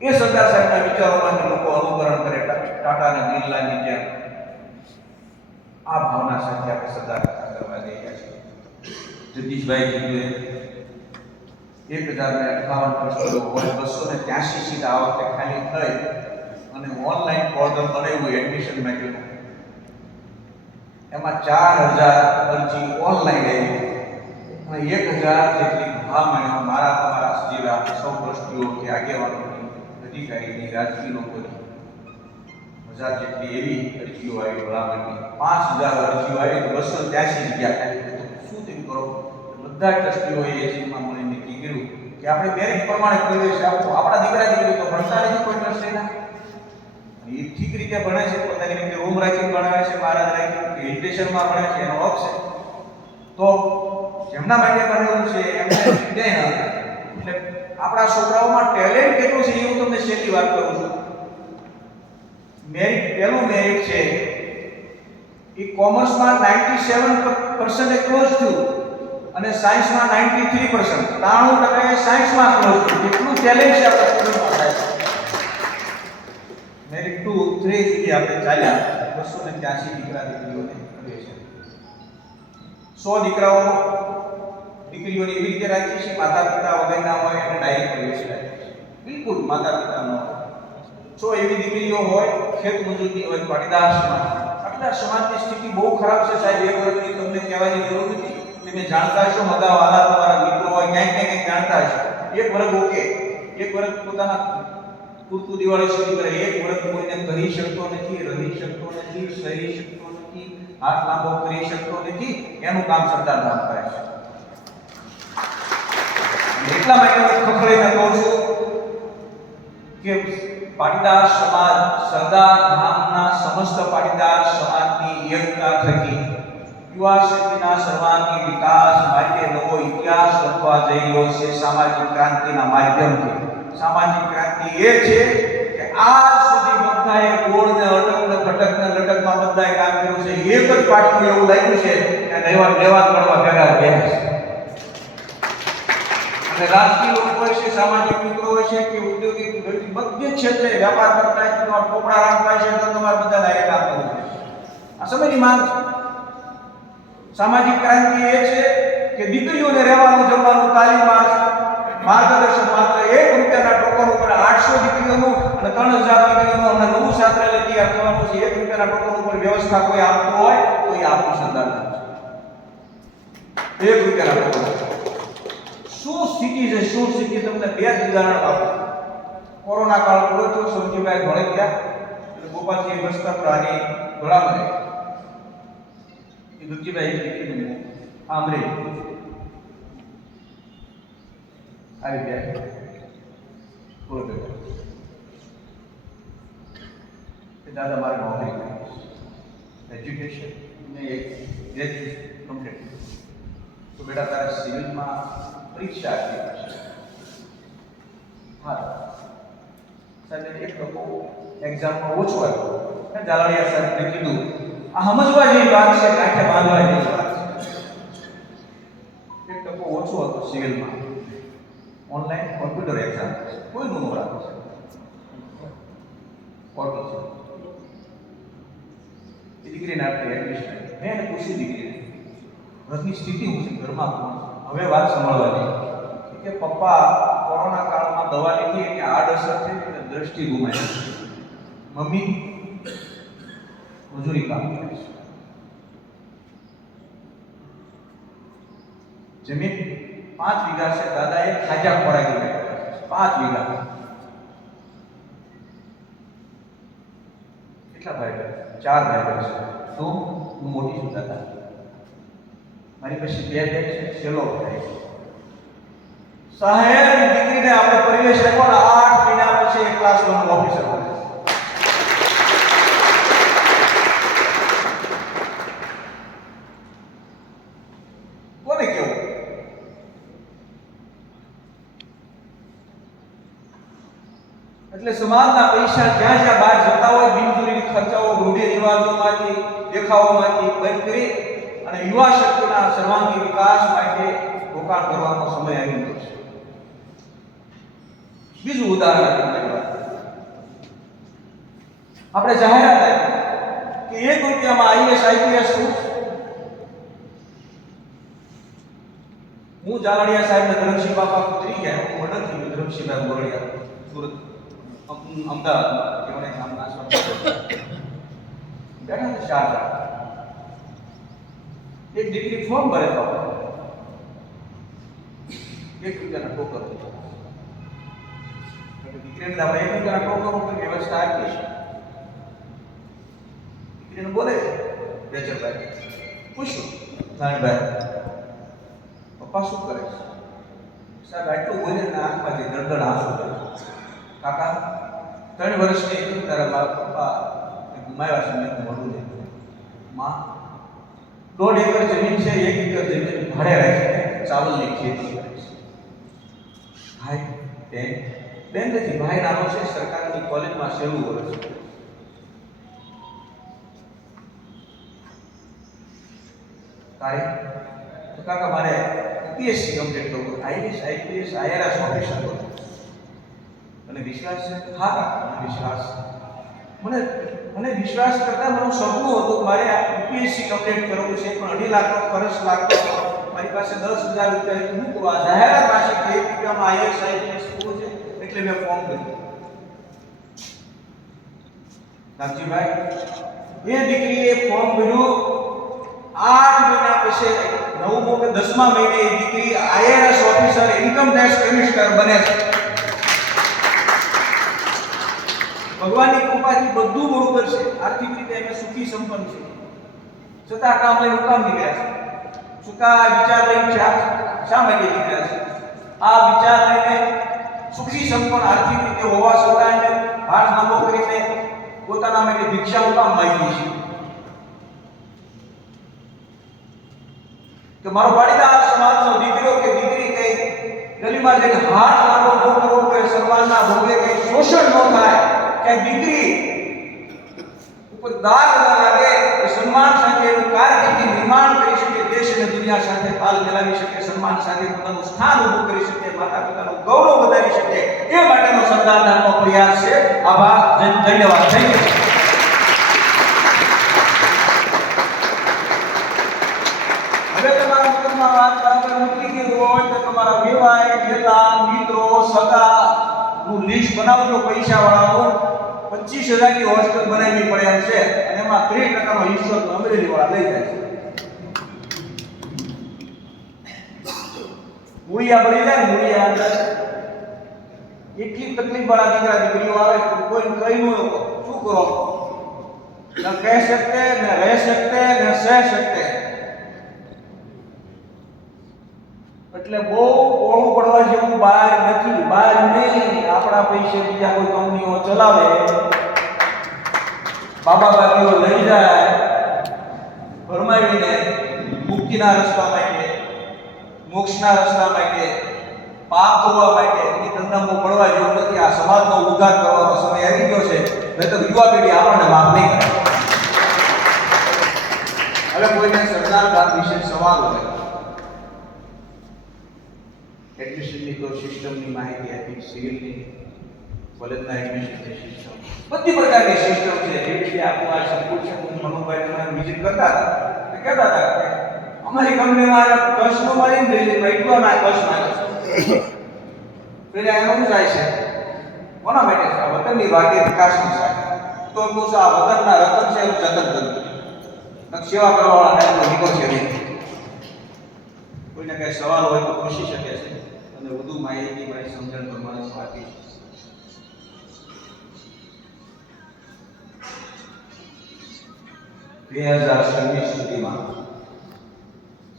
એ સરદાર સાહેબના વિચારોમાંથી લોકો અનુકરણ કરે, ટાટા અને બિરલાની જેમ. આ ભાવના સાથે આપણે સરદાર કથા કરવા જઈ રહ્યા છીએ. જગદીશભાઈ જીએ 1058 ટ્રસ્ટીઓ હોય, 283 સીટ આ વખતે ખાલી થઈ અને ઓનલાઈન પોર્ટલ બનાવ્યું એડમિશન માટેનું. એમાં 4000 અરજી ઓનલાઈન આવી અને 1000 જેટલી ભલામણો મારા તમારા જેવા સૌ ટ્રસ્ટીઓ કે આગેવાનોની, અધિકારીની, રાજકીય લોકોની 1000 જેટલી એવી અરજીઓ આવી ભલામણની. 5000 અરજીઓ આવી તો 283 જગ્યા ખાલી. શું તેમ કરો બધા ટ્રસ્ટીઓએ એજન્ટમાં મળીને કીધું કે આપણે મેરિટ પ્રમાણે પ્રવેશ આપવો. આપણા દીકરા દીકરી તો ભણતા નથી કોઈ ટ્રસ્ટીના, એ ઠીક રીતે ભણે છે, પોતાની રીતે રૂમ રાખીને ભણાવે છે, મહારાજ રાખીને હિલ સ્ટેશનમાં ભણે છે, એનો હક છે. તો જેમના માટે બનેલું છે એમને ક્યાંય ન એટલે આપણા છોકરાઓમાં ટેલેન્ટ કેટલું છે એ હું તમને છેલ્લી વાત કરું છું. પહેલું મેરિટ છે એ કોમર્સમાં 97% ક્લોઝ થયું અને સાયન્સમાં 93%, 93% સાયન્સમાં ક્લોઝ થયું. એટલું ટેલેન્ટ છે આપણા સ્ટુડન્ટમાં થાય. મેરિટ 2, 3 સુધી આપણે ચાલ્યા. 283 દીકરા દીકરીઓને કરીએ છે. 100 દીકરાઓ દીકરીઓની એવી રીતે રાખી છે માતા પિતા વગરના હોય અને ડાયરેક્ટ પ્રવેશ રાખે છે. બિલકુલ માતા પિતા ન હોય. 100 એવી દીકરીઓ હોય ખેત મજૂરની હોય, પાટીદાર સમાજ. પાટીદાર સમાજની સ્થિતિ બહુ ખરાબ છે સાહેબ. એક વર્ષની તમને કહેવાની જરૂર નથી. તમે જાણતા હશો, મદા વાલા તમારા મિત્રો હોય ક્યાંક જાણતા હશો. એક વર્ગ ઓકે, એક વર્ગ પોતાના પૂરતું દિવાળી સુધી કરે, એક વર્ગ કોઈને કહી શકતો નથી, રહી શકતો નથી, સહી શકતો નથી, હાથ લાંબો કરી શકતો નથી. એનું કામ સરદાર નામ કરે છે. એટલા માટે હું ખખડીને કહું છું કે પાટીદાર સમાજ, સરદાર ધામના સમસ્ત પાટીદાર સમાજની એકતા થકી યુવા શક્તિના સર્વાંગી વિકાસ માટે નવો ઇતિહાસ લખવા જઈ રહ્યો છે સામાજિક ક્રાંતિના માધ્યમથી. સામાજિક ક્રાંતિ એ છે કે આજ સુધી બધાએ ગોળને અટકને ભટકને લટકમાં બધાએ કામ કર્યું છે. એક જ પાર્ટી એવું લાગ્યું છે કે લેવા કરવા ભેગા છે. અને રાજકીય લોકો હોય છે, સામાજિક મિત્રો હોય છે કે ઉદ્યોગિક બધી ક્ષેત્રે વ્યાપાર કરતા હોય છે, તમારા પોપડા રાખવા છે તો તમારે બધા લાયક કામ કરવું છે. આ સમયની માંગ છે. સામાજિક ક્રાંતિ એ છે કે દીકરીઓને રહેવાનું, જમવાનું, તાલીમ, માર્ગદર્શન માત્ર ₹1 ટોકન ઉપર 800 દીકરીઓનું અને 3000 દીકરીઓનું હમણાં નવું છાત્રાલય તૈયાર કરવાનું છે. ₹1 ટોકન ઉપર વ્યવસ્થા કોઈ આપતું હોય તો એ આપણું સરદાર છે. ₹1 ટોકન. શું સ્થિતિ છે, શું સ્થિતિ? તમને બે જ ઉદાહરણ આપું. કોરોના કાળ પૂરો થયો, સમજીભાઈ ધોળકિયા ગોપાલજી વસ્ત્રાની ઘોડામાં દુર્જીભાઈ દીકરીનું આમરે આવી ગયા પૂરો થયો. દાદા મારે નોકરી એજ્યુકેશન ને એક ગ્રેજ્યુએશન કમ્પ્લીટ, તો બેટા તારે સિવિલમાં પરીક્ષા આપી છે. હા સાહેબ, એક લોકો એક્ઝામમાં ઓછો આવ્યો. જાલાડિયા સાહેબને કીધું આ સમજવા જેવી વાત છે, કાંઠે બાંધવા જેવી વાત છે. એક ટકો ઓછો હતો સિવિલમાં. ઓનલાઈન કોમ્પ્યુટર એક્ઝામ કોઈનું નો રાખે છે. ઓટો છે. એ દીકરીને આપણે એડમિશન મેં એને પૂછ્યું, દીકરીને ઘરની સ્થિતિ હું છે, ઘરમાં કોણ છે? હવે વાત સંભાળવાની કે પપ્પા કોરોના કાળમાં દવા લીધી એની આડઅસર થઈ એટલે દ્રષ્ટિ ગુમાવી. મમ્મી મજૂરી કામ કરે છે. જમીન 5 વીઘા છે, દાદાએ ખાજા ખોરાકી બેઠા 5 વીઘા. કેટલા ભાઈ બહેન? 4 ભાઈ બહેન છે. તો હું મોટી છું દાદા. મારી પછી 2 બેન છે, છેલ્લો ભાઈ. સાહેબ દીકરીને આપણે પરિવેશ આપ્યો, 8 મહિના પછી એક ક્લાસ 1 ઓફિસર બને. કોને કેવું? એટલે સમાજના પૈસા જ્યાં જ્યાં બહાર જતા હોય, બિનજરૂરી ખર્ચાઓ, રૂઢિ રિવાજોમાંથી, દેખાવોમાંથી બંધ કરી અને યુવા શક્તિના સર્વાંગી વિકાસ માટે રોકાણ કરવાનો સમય આવી ગયો છે. બીજું ઉદાહરણ આપણે જાહેરાત આપી કે ₹1 આઈએસ આઈપીએસ શું? હું જાલાડિયા સાહેબને ધરમસિંહ બાપા પુત્રી ગયા, હું મર્ડર થયું ધરમસિંહભાઈ મોરડિયા સુરત અમદાવાદમાં કેવને નામના બેઠા છે શારદા. એક દીકરી ફોર્મ ભરે તો ₹1 ટોકન. દીકરીને આપણે ₹1 ટોકન ઉપર વ્યવસ્થા આપી છે. દીકરીને બોલે બેચરભાઈ પૂછ્યું, નાનભાઈ પપ્પા શું કરે છે? સાહેબ આટલું બોલે ને આંખમાંથી દળદળ આંસુ કરે. કાકા 3 વર્ષની હતી ત્યારે મારા પપ્પા ગુમાવ્યા છે, મેં મોઢું લીધું. માં 1.5 એકર જમીન છે, 1 એકર જમીન ભાડે રાખીને ચાવલની ખેતી કરે છે. ભાઈ બેન નથી, ભાઈ નાનો છે, સરકારની કોલેજમાં 6મું વર્ષ. તારે તો કાકા મારે યુપીએસસી કમ્પ્લીટ કરવું, આઈએસ આઈપીએસ આઈઆરએસ ઓફિસર બનવું. અને વિશ્વાસ છે? હા કાકા વિશ્વાસ. મને વિશ્વાસ કરતા મારું સપનું હતું મારે યુપીએસસી કમ્પ્લીટ કરવું છે, પણ 2.5 લાખનો ખર્ચ લાગતો. મારી પાસે 10,000 રૂપિયા મૂકો. આ જાહેરાત પાસે કે ₹1 આઈએસ આઈપીએસ કરવું છે એટલે મેં ફોર્મ ભર્યું. નાગજીભાઈ એ દીકરીએ ફોર્મ ભર્યું. 8 મહિના પછી 9મો કે 10મા મહિને એ દીકરી IRS officer, income tax commissioner બને છે. ભગવાનની કૃપાથી બધું બરોબર છે. આર્થિક રીતે અમે સુખી સંપન્ન છે, છતાં કામ લઈને કામ નીકળ્યા છે. છૂટા વિચાર લઈને શા માટે નીકળ્યા છે? આ વિચાર લઈને સુખી સંપન્ન આર્થિક રીતે હોવા છતાં અમે હાથ લાંબો કરીને પોતાના માટે ભિક્ષા કામ માંગીએ છીએ કે મારો પાટીદાર સમાજનો દીકરો કે દીકરી કઈ ગલીમાં જઈને હાથ લાંબો ન કરવો પડે, સન્માનના ભોગે કઈ શોષણ ન થાય, કે દીકરી ઉપર દાગ ન લાગે, એ સન્માન સાથે એનું કારકિર્દી નિર્માણ કરી શકે, દેશ દેશને દુનિયા સાથે તાલ મિલાવી શકે, સન્માન સાથે પોતાનું સ્થાન ઊભું કરી શકે, માતા પિતાનું ગૌરવ વધારી શકે, એ માટેનો સરદાર ધામનો પ્રયાસ છે. આભાર, ધન્યવાદ. Thank you. હવે તમારા મગજમાં વાત બરાબર મૂકી ગઈ હોય તો તમારા વેવાય, નેતા, મિત્રો, સગા નું લિસ્ટ બનાવજો. પૈસા વાળાનું 25,000 ની હોસ્ટેલ બનાવવી પડે એમ છે, અને એમાં 30% નો હિસ્સો અમરેલી વાળા લઈ જાય છે. મૂળિયા ભરી જાય ને, મૂળિયા અંદર એટલી તકલીફ વાળા દીકરા દીકરીઓ આવે કોઈ કઈ નું શું કરો, ન કહી શકતે, ન રહી શકતે, ન સહ શકતે. એટલે બહુ ઓળું પડવા જેવું બહાર નથી. બહાર નહીં, આપણા પૈસે બીજા કોઈ કંપનીઓ ચલાવે, બાબા બાકીઓ લઈ જાય ભરમાવીને મુક્તિના રસ્તા માટે, મોક્ષના રસ્તા માટે, પાપ ધોવા માટે. એ ધંધામાં પડવા જેવું નથી. આ સમાજનો ઉદ્ધાર કરવાનો સમય આવી ગયો છે, નહીં તો યુવા પેઢી આપણને માફ નહીં કરે. હવે કોઈને સરદાર ધામ વિશે સવાલ હોય, એડમિશનની કોઈ સિસ્ટમની માહિતી આપી, સિવિલની, કોલેજના એડમિશનની સિસ્ટમ, બધી પ્રકારની સિસ્ટમ છે. જેવી રીતે આપણું આ સંકુલ છે, હું મનોભાઈ તમારે વિઝિટ કરતા હતા, કહેતા હતા કે અમારી કંપનીમાં કચ્છનું મારી દિલ્હી એટલાના કચ્છમાં પેલા એનું જાય છે કોના માટે છે? વતનની વાટી વિકાસની સાથે. તો એમ કહું આ વતનના રતન છે એનું જતન કરવું, સેવા કરવાવાળા ટાઈમનો નીકો છે નહીં. કોઈને કઈ સવાલ હોય તો પૂછી શકે છે, અને વધુ માહિતી મારી સમજણ પ્રમાણે આપી. બે 2026 સુધીમાં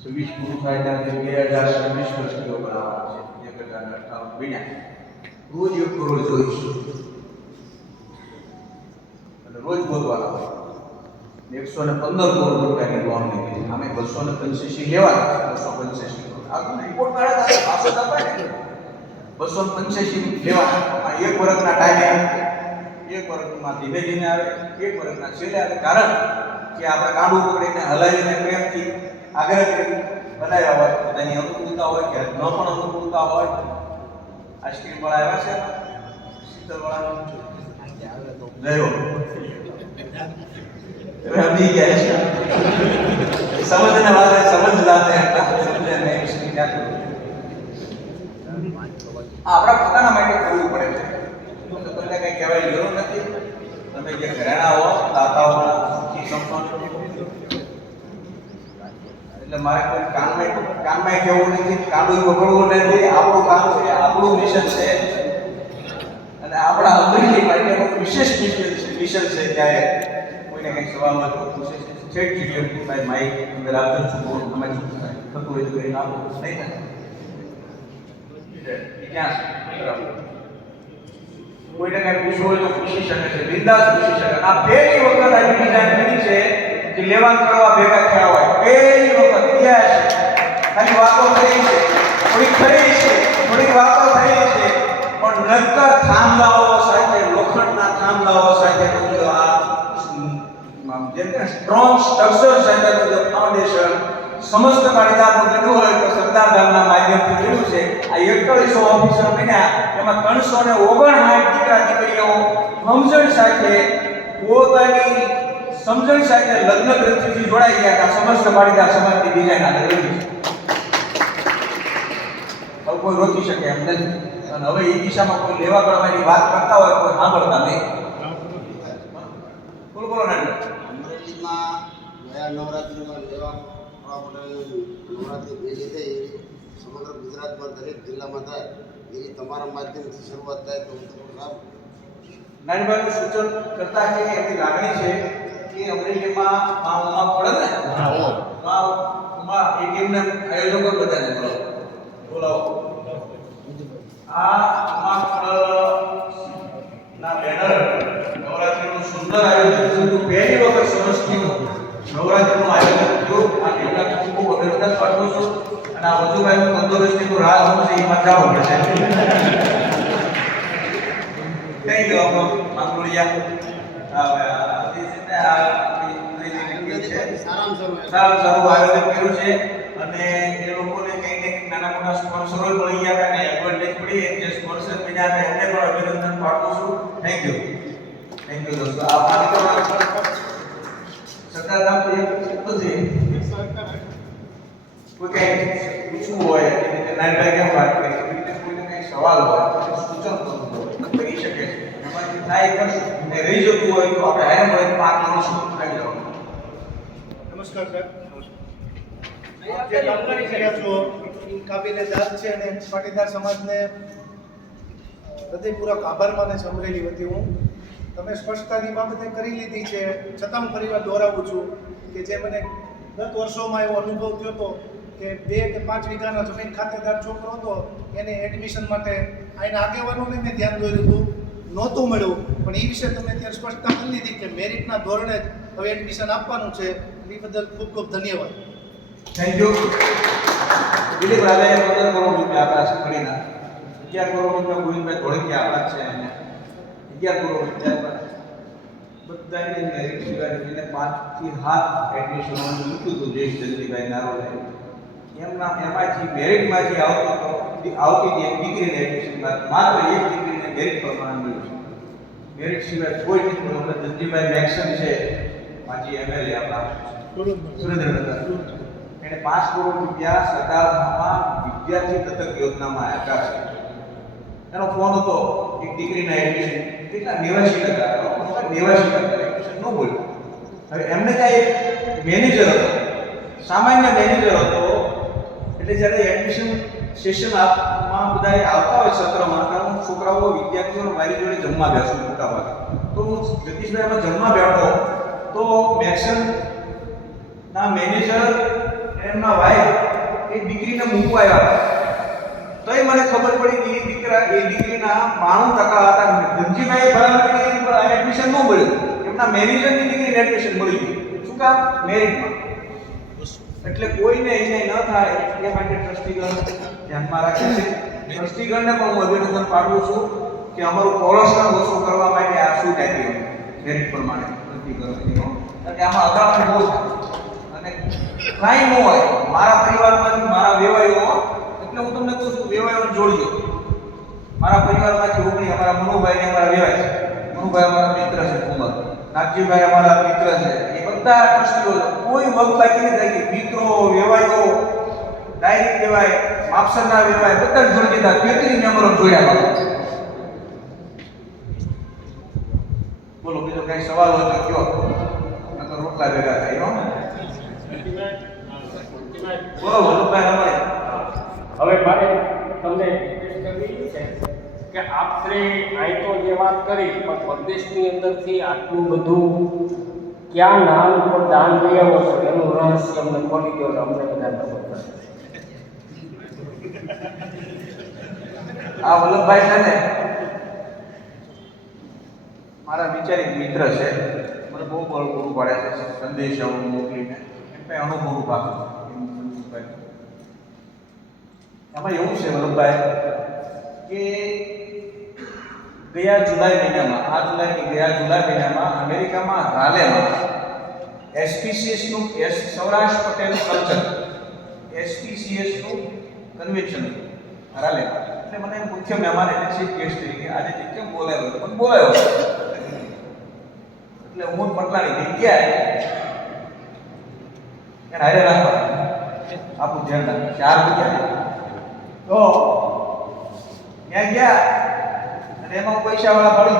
26 પૂરું થાય ત્યાં 2026 સુધીઓ બનાવવાનો છે. 1058 બન્યા, રોજ 1 કરોડ જોઈશું, એટલે રોજ ગોતવાના હોય. 115 કરોડ રૂપિયાની લોન લીધી. અમે 285 લેવાના છે, 285 કરોડ. આગળ રિપોર્ટ કાઢ્યા હતા, પાછો દબાય ને 285 લેવાના. 1 વર્ષના ટાઈમે, 1 વર્ષમાં ધીમે ધીમે આવે, 1 વર્ષના છેલ્લે આવે. કારણ કે આપણે કાંડું પકડીને હલાવીને પ્રેમથી આગ્રહ કરી બનાવ્યા હોય, પોતાની અનુકૂળતા હોય કે ન પણ અનુકૂળતા હોય. આઈસ્ક્રીમ વાળા આવ્યા છે, શીતળ વાળા જયો સમજી ગયા છે, સમજને વાળે સમજ જાતે હતા, સમજે નહીં શું ક્યાં કરું. આપણા પોતાના માટે કરવું પડે છે. તમને કઈ કહેવાની જરૂર નથી. તમે જે ઘરેણા હો, દાતાઓ સુખી સંપન્ન, એટલે મારે કોઈ કાનમાં કહેવું નથી, કાંડું પકડવું નથી. આપણું કામ છે, આપણું મિશન છે, અને આપણા અમરેલી માટેનું વિશેષ મિશન છે. ત્યારે કોઈને કંઈ સવાલ હોય તો પૂછે છે. છેક જીડીએમ ભાઈ માઇક અંદર આપજો છું, અમે થતું હોય તો કરીને આપો, નહીં થાય ક્યાં છે બરાબર. કોઈને કઈ પૂછવું હોય તો પૂછી શકે છે, બિંદાસ પૂછી શકે. આ પહેલી વખત આવી ડિઝાઇન બની છે કે લેવાન કરવા ભેગા થયા હોય. પહેલી વખત થયા છે, ખાલી વાતો થઈ છે, થોડી ખરી છે, થોડી વાતો થઈ છે, પણ નક્કર થાંભલાઓ સાથે, લોખંડના થાંભલાઓ સાથે જેમ કે સ્ટ્રોંગ સ્ટ્રક્ચર સાથેનું જે ફાઉન્ડેશન સમસ્ત પાટીદારનું બન્યું હોય તો સરદાર ધામના માધ્યમથી બન્યું છે. આ 4100 ઓફિસર બન્યા, એમાં 359 દીકરા દીકરીઓ સમજણ સાથે, પોતાની સમજણ સાથે લગ્ન ગ્રંથિથી જોડાઈ ગયા હતા. સમસ્ત પાટીદાર સમાજની ડિઝાઇન આગળ વધી છે. કોઈ રોકી શકે એમ નથી. અને હવે એ દિશામાં કોઈ લેવા કરવાની વાત કરતા હોય કોઈ સાંભળતા નહીં. બોલો બોલો નાની. અમરેલીમાં ગયા નવરાત્રિમાં લેવા નવરાત્રિ ભેગી થઈ એવી સમગ્ર ગુજરાતમાં દરેક જિલ્લામાં થાય એવી તમારા માધ્યમથી શરૂઆત થાય તો થોડું સારું. નાનીભાઈનું સૂચન કરતા કે એની લાગણી છે કે અમરેલીમાં આ ઉમા પડે ને, ઉમા એ ટીમને આયોજકો બધાને બોલાવો. આ ઉમા પડલ ના બેનર નવરાત્રિનું સુંદર આયોજન થયું. પહેલી વખત સમસ્તીનું નવરાત્રિનું આયોજન થયું. આ ટીમના ખૂબ અભિનંદન પાઠવું છું. અને આ વજુભાઈનું તંદુરસ્તીનું રાહ શું છે એ મજાઓ પડશે. કઈ ગયો આપણો માંગરોળિયા સારામાં સારું આયોજન કર્યું છે. અને એ લોકોને કંઈક ને કંઈક નાના મોટા સ્પોન્સરો મળી ગયા અને એડવર્ટાઇઝ પડી જે સ્પોન્સર બન્યા હતા એમને પણ અભિનંદન પાઠવું છું. થેન્ક યુ દોસ્તો. આ સરકારધામ તો એક નથી કોઈ કંઈ પૂછવું હોય કે નાનભાઈ કેમ વાત કરી એટલે કોઈને કંઈ સવાલ હોય સૂચન કરવું હોય કરી શકે છે. એમાંથી થાય કરશું ને રહી જતું હોય તો આપણે હારે મળે પાક માણશું આવી જવાનું. નમસ્કાર સર. જે કામ કરી રહ્યા છો એ કાબિલે દાદ છે અને પાટીદાર સમાજને હૃદયપૂર્વક આભાર માને છે અમરેલી વતી હું. તમે સ્પષ્ટતાની બાબતે કરી લીધી છે છતાં હું ફરીવાર દોહરાવું છું કે જે મને ગત વર્ષોમાં એવો અનુભવ થયો હતો કે 2 કે 5 વીઘાના જમીન ખાતેદાર છોકરો હતો એને એડમિશન માટે આના આગેવાનોને મેં ધ્યાન દોર્યું હતું નહોતું મળ્યું પણ એ વિશે તમે અત્યારે સ્પષ્ટતા કરી લીધી કે મેરિટના ધોરણે જ હવે એડમિશન આપવાનું છે. એ બદલ ખૂબ ખૂબ ધન્યવાદ. Thank you. દિલીપ રાજાએ 15 કરોડ રૂપિયા આપ્યા છે ફળીના. 11 કરોડ રૂપિયા ગોવિંદભાઈ ધોળકિયા આપ્યા છે એને 11 કરોડ રૂપિયા બધાને મેરિટ સિવાય જેને 5 થી 7 એડમિશન મૂક્યું હતું જયેશ જલ્દીભાઈ નારોલે એમાંથી મેરિટમાંથી આવતી જે ડિગ્રીને એડમિશન માત્ર એક ડિગ્રીને મેરિટ પ્રમાણે મળ્યું છે. મેરિટ સિવાય કોઈ ડિગ્રી જલ્દીભાઈ મેક્સન છે માજી એમએલએ આપણા સુરેન્દ્રનગર એને 5 કરોડ રૂપિયા સરકારમાં વિદ્યાર્થી દત્તક યોજનામાં આપ્યા છે. એનો ફોન હતો એક દીકરીના એડમિશન કેટલા 89% એડમિશન ન બોલ્યો. હવે એમને ત્યાં એક મેનેજર હતો સામાન્ય મેનેજર હતો એટલે જ્યારે એડમિશન સેશનમાં બધા આવતા હોય સત્રમાં ત્યારે છોકરાઓ વિદ્યાર્થીઓ મારી જોડે જમવા બેસું મોટા ભાગે તો હું જગદીશભાઈ એમાં જમવા બેઠો તો મેક્સન ના મેનેજર એમના વાઈફ એ દીકરીને મૂકવા આવ્યા હતા. તો એ મને ખબર પડી કે એ દીકરીના 92% હતા. ધનજીભાઈ બરાબર એડમિશન ન મળ્યું એમના મેનેજરની દીકરીને એડમિશન મળી ગયું. શું કામ? મેરિટમાં. એટલે કોઈને અન્યાય ન થાય એ માટે ટ્રસ્ટીગણ ધ્યાનમાં રાખે છે. ટ્રસ્ટીગણને પણ હું અભિનંદન પાઠવું છું કે અમારું કોલેસ્ટ્રોલ ઓછું કરવા માટે આ શું ટાઈપ મેરિટ પ્રમાણે નક્કી કરવાનું કે આમાં અગાઉ બહુ અને કાંઈ ન હોય મારા પરિવારમાંથી મારા વેવાઈઓ એટલે હું તમને કહું છું વેવાઈઓને જોડજો. મારા પરિવારમાંથી ઓગણી અમારા મનુભાઈ અમારા વેવાય છે. મનુભાઈ અમારા મિત્ર છે કુમાર નાગજીભાઈ અમારા મિત્ર છે. એ બધા ટ્રસ્ટીઓ કોઈ વગ બાકી નહીં થાય મિત્રો વેવાઈઓ ડાયરેક્ટ વેવાય માપસરના વેવાય બધા જોડી દીધા 33 મેમ્બરો જોડ્યા. બોલો બીજો કઈ સવાલ હોય તો કયો નકર રોટલા ભેગા થાય હો. બોલો વલ્લભભાઈ રમાય. હવે મારે તમને રિક્વેસ્ટ કરવી છે કે આપને અહીં તો જે વાત કરી પણ પરદેશની અંદરથી આટલું બધું ક્યાં નામ ઉપર દાન લઈ આવો છો એનું રહસ્ય અમને ખોલી દો અમને બધા ખબર પડે. આ વલ્લભભાઈ છે ને મારા વિચારિત મિત્ર છે. મને બહુ પૂરું પાડે છે સંદેશાઓ મોકલીને એમ કંઈ અનુભવ પાકું. એમાં એવું છે વલ્લભભાઈ કે ગયા જુલાઈ મહિનામાં અમેરિકામાં રાલેમાં એસપીસીએસનું સૌરાષ્ટ્ર પટેલ કલ્ચર એસપીસીએસનું કન્વેન્શન રાલેમાં. એટલે મને મુખ્ય મહેમાન એટલે ચીફ ગેસ્ટ તરીકે આજે કેમ બોલાયો પણ બોલાયો એટલે હું પટલાની જગ્યાએ એને હારે રાખવા આપણું ધ્યાન રાખે 4 વાગ્યા તો ત્યાં ગયા અને એમાં પૈસાવાળા પડી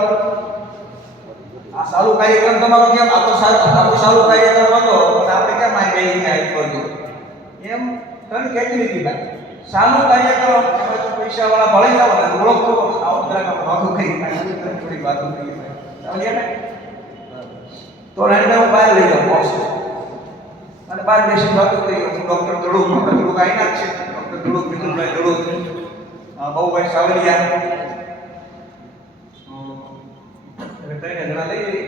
આ સારું કાર્યક્રમ તમારો કેમ આ તો સારું કાર્યક્રમ હતો પણ આપણે કેમ આ બે ત્યાં કરજો એમ તને કહેતી હતી ભાઈ સારું કાર્યક્રમ એમાં પૈસાવાળા ભળી જાવ ને ઓળખતો આવું જરાક વાતો કરી થોડી વાતો કરી સમજ્યા ને તો એને હું બહાર લઈ જાઉં બોક્સ અને બહાર બેસી વાતો કરી હું ડૉક્ટર ધડુક આઈના જ છે ડૉક્ટર ધડુક વિઠ્ઠલભાઈ ધડુક બહુભાઈ સાવલિયા ત્રણે જણા લઈ જઈએ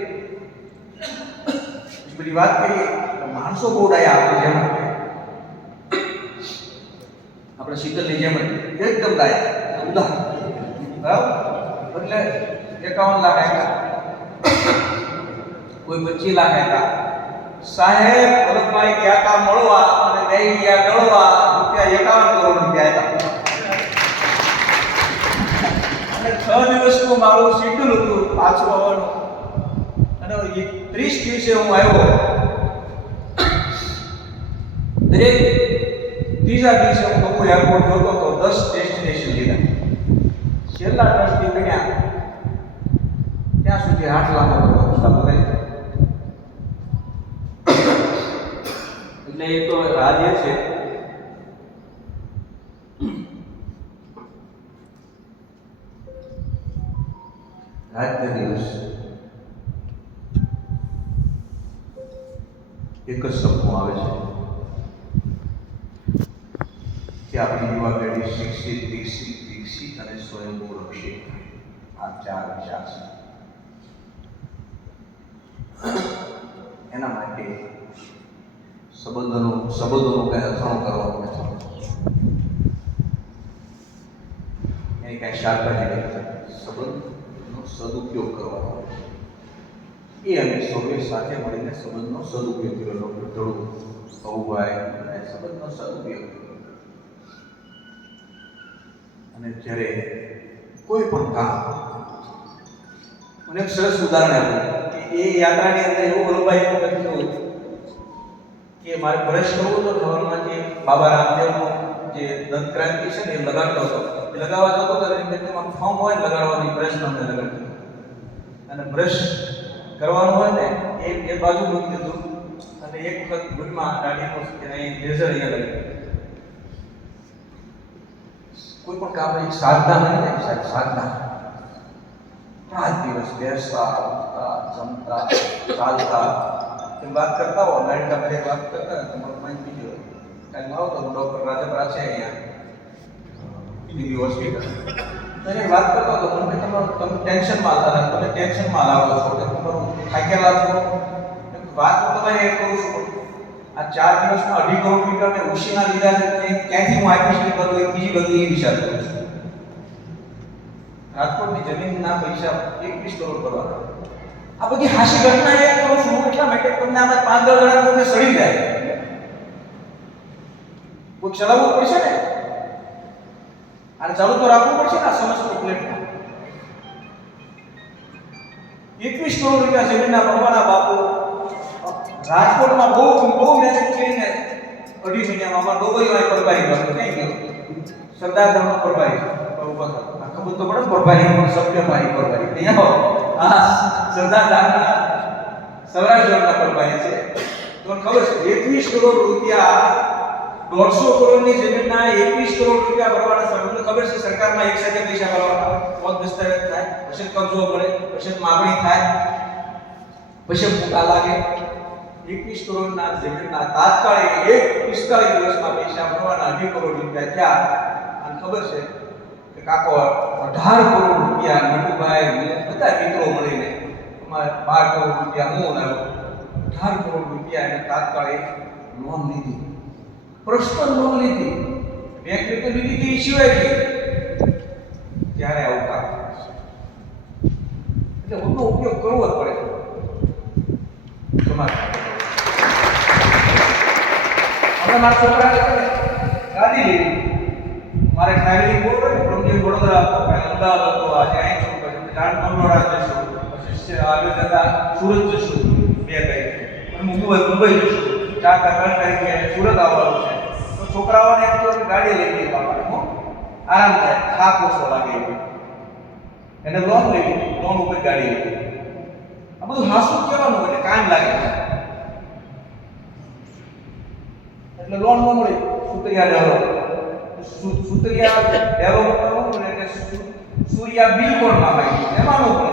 બધી વાત કરીએ તો માણસો બહુ ડાયા આપણે જેમ આપણે શીતલની જેમ એકદમ ડાયા ઉદાહરણ બરાબર એટલે 51 લાખ આપ્યા કોઈ 25 લાખ આપ્યા સાહેબ ભરતભાઈ ગયા તા મળવા અને બે ગયા દળવા ₹51 કરોડ આપ્યા. અને 6 દિવસનું મારું શેડ્યુલ હતું પાછું આવવાનું. અને 30 દિવસે હું આવ્યો. દરેક ત્રીજા દિવસે હું નવું એરપોર્ટ જોતો તો 10 ડેસ્ટિનેશન લીધા. છેલ્લા 10 થી બન્યા ત્યાં સુધી 8 લાંબો કરવાનો ચાલુ રહી. એટલે એ તો રાજ્ય છે. રાજ્ય દિવસ એક જ સપનું આવે છે કે આપણી યુવા પેઢી શિક્ષિત, વિકસિત અને સ્વયંભૂ રક્ષિત થાય. આ 4 વિચાર છે. એના માટે સંબંધોનું કઈ અથાણું કરવાનું નથી. એની કઈ શાકભાજી નથી. સંબંધનો સદુપયોગ કરવાનો. એ અમે સૌએ સાથે મળીને સંબંધનો સદુપયોગ કર્યો. ડૉક્ટર ધડુ, અબુભાઈ અને સંબંધનો સદુપયોગ કર્યો. અને જ્યારે કોઈ પણ કામ, મને એક સરસ ઉદાહરણ આપ્યું કે એ યાત્રાની અંદર એવું અનુભવ કર્યું કે મારે બ્રશ કરવું તો સવારમાંથી બાબા રામદેવનો જે દંતક્રાંતિ છે ને એ લગાડતો હતો. એ લગાવવા જતો તો તેમાં ફોર્મ હોય ને લગાડવાની, બ્રશ નમને લગાડતો. અને બ્રશ કરવાનું હોય ને એ બાજુ મૂકી દીધું અને એક વખત ગુડમાં દાઢીનો અહીં લેઝર અહીંયા લગાડ્યું. કોઈ પણ કામ એક સાધના નથી ને સાહેબ, સાધના. રાત દિવસ બેસતા, ઉઠતા, જમતા, ચાલતા, તમે વાત કરતા હો, નારિકા પર વાત કરતા ને તમારો માઇન્ડ બીજો હોય. કાંઈ આવો તો ડૉક્ટર રાજપરા છે અહીંયા બીજી હોસ્પિટલ, એને વાત કરતા હતો મને તમે ટેન્શનમાં હતા, તમે ટેન્શનમાં લાવો છો, તમારું થાકેલા છો. વાત હું તમારે એ કરું છું, આ 4 દિવસમાં 2.5 કરોડ રૂપિયા મેં ઉછીના લીધા છે, ક્યાંથી હું આપીશ નહીં કરું એ બીજી બધી એ વિચાર કરું છું. રાજકોટની જમીનના પૈસા 21 કરોડ કરવાના. આ બધી હાસ્ય ઘટના એ કરું છું એટલા માટે તમને આમાં 5-10 જણા તમને સડી જાય. કોઈ ચલાવવું પડશે ને, અને ચાલુ તો રાખવું પડશે ને આ સમસ્ત પ્લેટફોર્મ. 21 કરોડ રૂપિયા જમીનના ભગવાનના બાપુ રાજકોટમાં બહુ મહેનત કરીને 2.5 મહિનામાં ડોબરીમાં પરબારી ગયો. ક્યાં ગયો? સરદાર ધામનો પરબારી ખબર તો પડે પરબારી સભ્યભાઈ પરબારી અહીંયા હા સરદાર ધામના સૌરાષ્ટ્રના પરબારી છે. તમને ખબર છે 21 કરોડ રૂપિયા 150 કરોડની જમીનના 21 કરોડ રૂપિયા ભરવાના. તમને ખબર છે સરકારમાં એક સાથે પૈસા ભરવાના, પોત દસ્તાવેજ થાય, પછી કબજો મળે, પછી માગણી થાય, પછી ફૂટા લાગે. 21 કરોડના જમીનના તાત્કાલિક 45 દિવસમાં પૈસા ભરવાના 2.5 કરોડ રૂપિયા થયા. અને ખબર છે કે કાકો 18 કરોડ રૂપિયા નટુભાઈ બધા મિત્રો મળીને અમારે 12 કરોડ રૂપિયા હું લાવ્યો, 18 કરોડ રૂપિયા એને તાત્કાલિક લોન લીધી, પર્સનલ લોન લીધી. બેંકને તો લીધી તે સિવાય ગઈ. ત્યારે આવું કામ એટલે બધો ઉપયોગ કરવો જ પડે સમાજ. હવે મારા છોકરાને ગાડી લીધી. મારે ટ્રાવેલિંગ બહુ હોય ને, પ્રમદેવ વડોદરા, અમદાવાદ હતો, આજે અહીં છું, પછી જાણ મંગળવાડા જશું, પછી આગળ જતા સુરત જશું 2 તારીખે, મુંબઈ જશું 4 તારીખે સુરત આવવાનું છે. તો છોકરાઓને એમ તો ગાડી લઈ ગઈ બાપાને, આરામ થાય, થાક ઓછો લાગે એને લોન લેવી, લોન ઉપર ગાડી લેવી. આ બધું હાસું કહેવાનું એટલે કામ લાગે. એટલે લોન ન મળી સુતરિયા ડેવલપમેન્ટ એટલે સૂર્યા બિલકોડમાં ભાઈ એમાં ન મળે.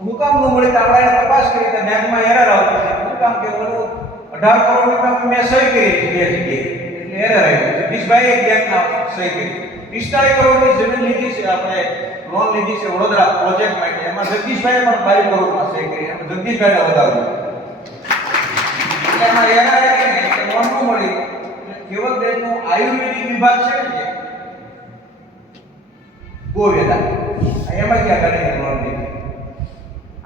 હું કામ ન મળે તો આપણે તપાસ કરી તો બેંકમાં એરર આવતી છે. હું કામ કે 18 કરોડ રૂપિયા મેં સહી કરી બે જગ્યાએ એટલે એરર આવી. જગદીશભાઈ એક બેંકના સહી કરી 45 કરોડની જમીન લીધી છે, આપણે લોન લીધી છે વડોદરા પ્રોજેક્ટ માટે. એમાં જગદીશભાઈએ પણ 22 કરોડમાં સહી કરી. એમાં જગદીશભાઈને વધાવ્યું એટલે એમાં એરર આવી ને લોન ન મળી. કેવલ બેંકનો આયુર્વેદિક વિભાગ છે ને ગોવેદા, એમાં ક્યાં ગાડીની લોન લીધી.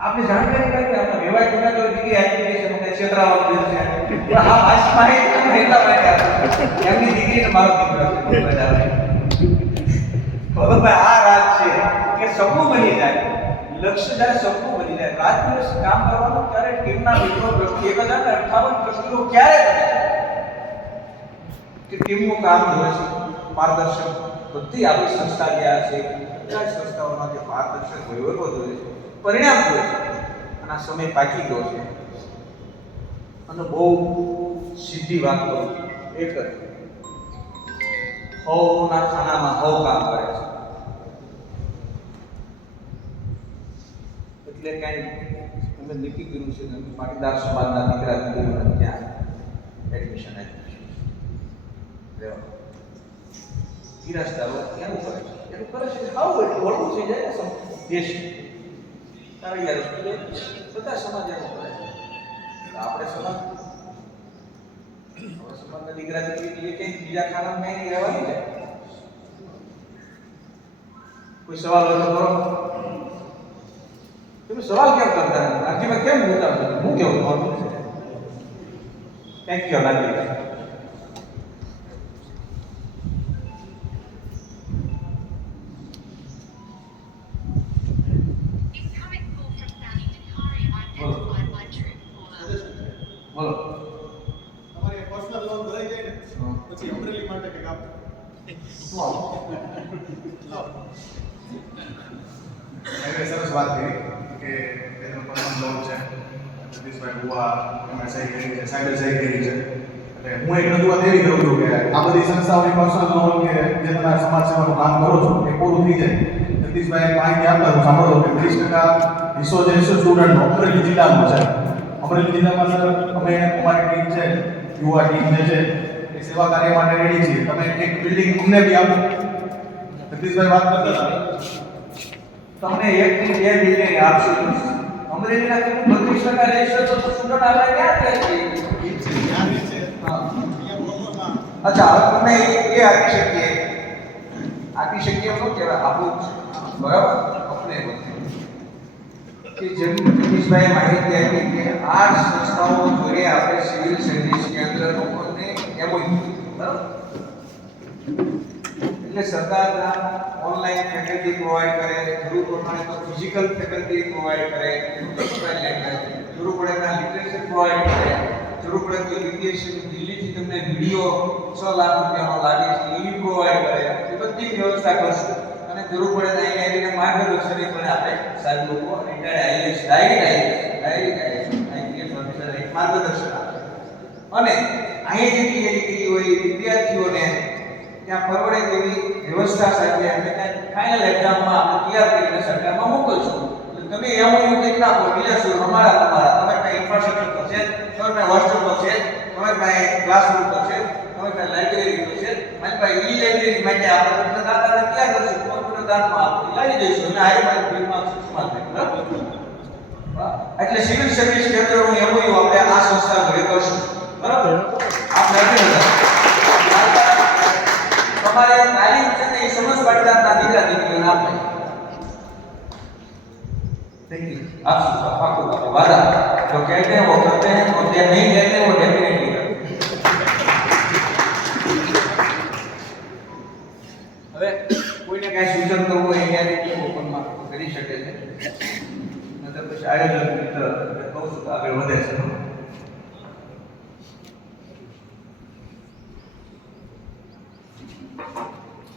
આપની જાણકારી કરી કે આપણે વેવાય ગુના તો ડિગ્રી આપી છે, મને છેતરાવા દે છે પણ આ માહિતી તમને એટલા માટે આપું છું. એમની દીકરીને મારો દીકરો છે બધાને. બરોબર આ રાત છે કે સપનું બની જાય લક્ષ્ય જ્યારે સપનું બની જાય રાત દિવસ કામ કરવાનું ત્યારે ટીમના મિત્રો દ્રષ્ટિ 1058 દ્રષ્ટિઓ ક્યારે બને છે કે ટીમનું કામ જોવે છે પારદર્શક બધી આપણી સંસ્થા જ્યાં છે બધા સંસ્થાઓમાં જે પારદર્શક વહીવટો જોઈએ છે પરિણામ જોઈએ છે અને આ સમય પાકી ગયો છે અને બહુ સીધી વાત કરું એક જ હવના ખાનામાં હવ કામ કરે છે એટલે કાંઈ અમે નક્કી કર્યું છે કે પાટીદાર સમાજના દીકરા દીકરીઓને ત્યાં એડમિશન આપ્યું છે ગિરાસદારો એનું કરે છે હાવ એટલું વળવું થઈ જાય ને દેશ તારે યાર બધા સમાજ એનું કરે છે આપણે સમાજના દીકરા દીકરી કે બીજા ખાનામાં નહીં રહેવાની છે કોઈ સવાલ હોય તો કરો તમે સવાલ કેમ કરતા નથી આખીમાં કેમ મૂકતા નથી હું કેવું તમારું થેન્ક યુ નાગરિક બોલો તમારી પર્સનલ લોન ભરાઈ જાય ને પછી અમરેલી માટે કંઈક આપો. સરસ વાત કરી કે તેનો પર્સનલ લોન છે જગદીશભાઈ બુઆ એમણે સહી કરી છે સાહેબે સહી કરી છે એટલે હું એક રજૂઆત એવી કરું છું કે આ બધી સંસ્થાઓની પર્સનલ લોન કે જે તમે સમાજ સેવાનું કામ કરો છો એ પૂરું થઈ જાય જગદીશભાઈ માહિતી આપતા હું સાંભળો કે 30% હિસ્સો જે છે સ્ટુડન્ટનો અમરેલી જિલ્લાનો છે અમરેલી જિલ્લામાં સર અમે અમારી ટીમ છે યુવા ટીમ જે છે એ સેવા કાર્ય માટે રેડી છીએ તમે એક બિલ્ડિંગ અમને બી આપો જગદીશભાઈ વાત કરતા હતા તમને એક થી બે બિલિયન આપશો અમરેલીના તમે 32% રહેશો તો સ્ટુડન્ટ આપણે ક્યાં રહે છે હા અચ્છા હવે તમે એ આપી શકીએ એમ કહેવાય આપણું બરાબર આપણે કે જેમ જગદીશભાઈ માહિતી આપી કે આ સંસ્થાઓ જોડે આપણે સિવિલ સર્વિસ કેન્દ્ર લોકોને એમઓયુ બરાબર એટલે સરકારના ઓનલાઈન ફેકલ્ટી પ્રોવાઈડ કરે જરૂર પ્રમાણે તો ફિઝિકલ ફેકલ્ટી પ્રોવાઈડ કરે જરૂર પડે તો લિટરેચર પ્રોવાઈડ કરે જરૂર પડે તો એજ્યુકેશન દિલ્હીથી તમને વિડીયો 6 લાખ રૂપિયાનો લાગે છે એ પ્રોવાઈડ કરે એ બધી વ્યવસ્થા કરશું અને જરૂર પડે તો અહીં આવીને માર્ગદર્શન પણ આપણે સાહેબ લોકો રિટાયર્ડ આઈએસ ડાયરેક્ટ ઓફિસર માર્ગદર્શન આપે અને અહીં જે તૈયારી કરી હોય વિદ્યાર્થીઓને ત્યાં પરવડે તેવી વ્યવસ્થા સાથે અમે ફાઇનલ એક્ઝામમાં આપણે તૈયાર કરીને સરકારમાં મોકલશું એટલે તમે એવું કંઈક ના કહો વિલાસુર તમારા તમારી પાસે ઇન્ફ્રાસ્ટ્રક્ચર તો છે તમારી પાસે હોસ્ટેલ તો છે તમારી પાસે ક્લાસરૂમ તો છે તમારી પાસે લાઇબ્રેરી તો છે મારી પાસે ઈ લાઇબ્રેરી માટે આપણે દાતાને તૈયાર કરશું કોમ્પ્યુટર દાનમાં આપણે લાવી દઈશું અને હાઈ ફીમાં સમાન થાય બરાબર એટલે સિવિલ સર્વિસ કેન્દ્રનું એમઓયુ આપણે આ સંસ્થા જોડે કરશું બરાબર આપણે हमारे तालीम से नहीं समझ पड़ता था दिखा दिखने ना पाए देखिए आप सफा को वादा जो कहते हैं वो करते हैं और जो नहीं कहते वो डेफिनेटली करते હવે કોઈને કાંઈ સૂચન કરવું હોય અહીંયા ઓપનમાં કરી શકે છે નતર પછી આયોજક મિત્ર કહું છું આગળ વધે છે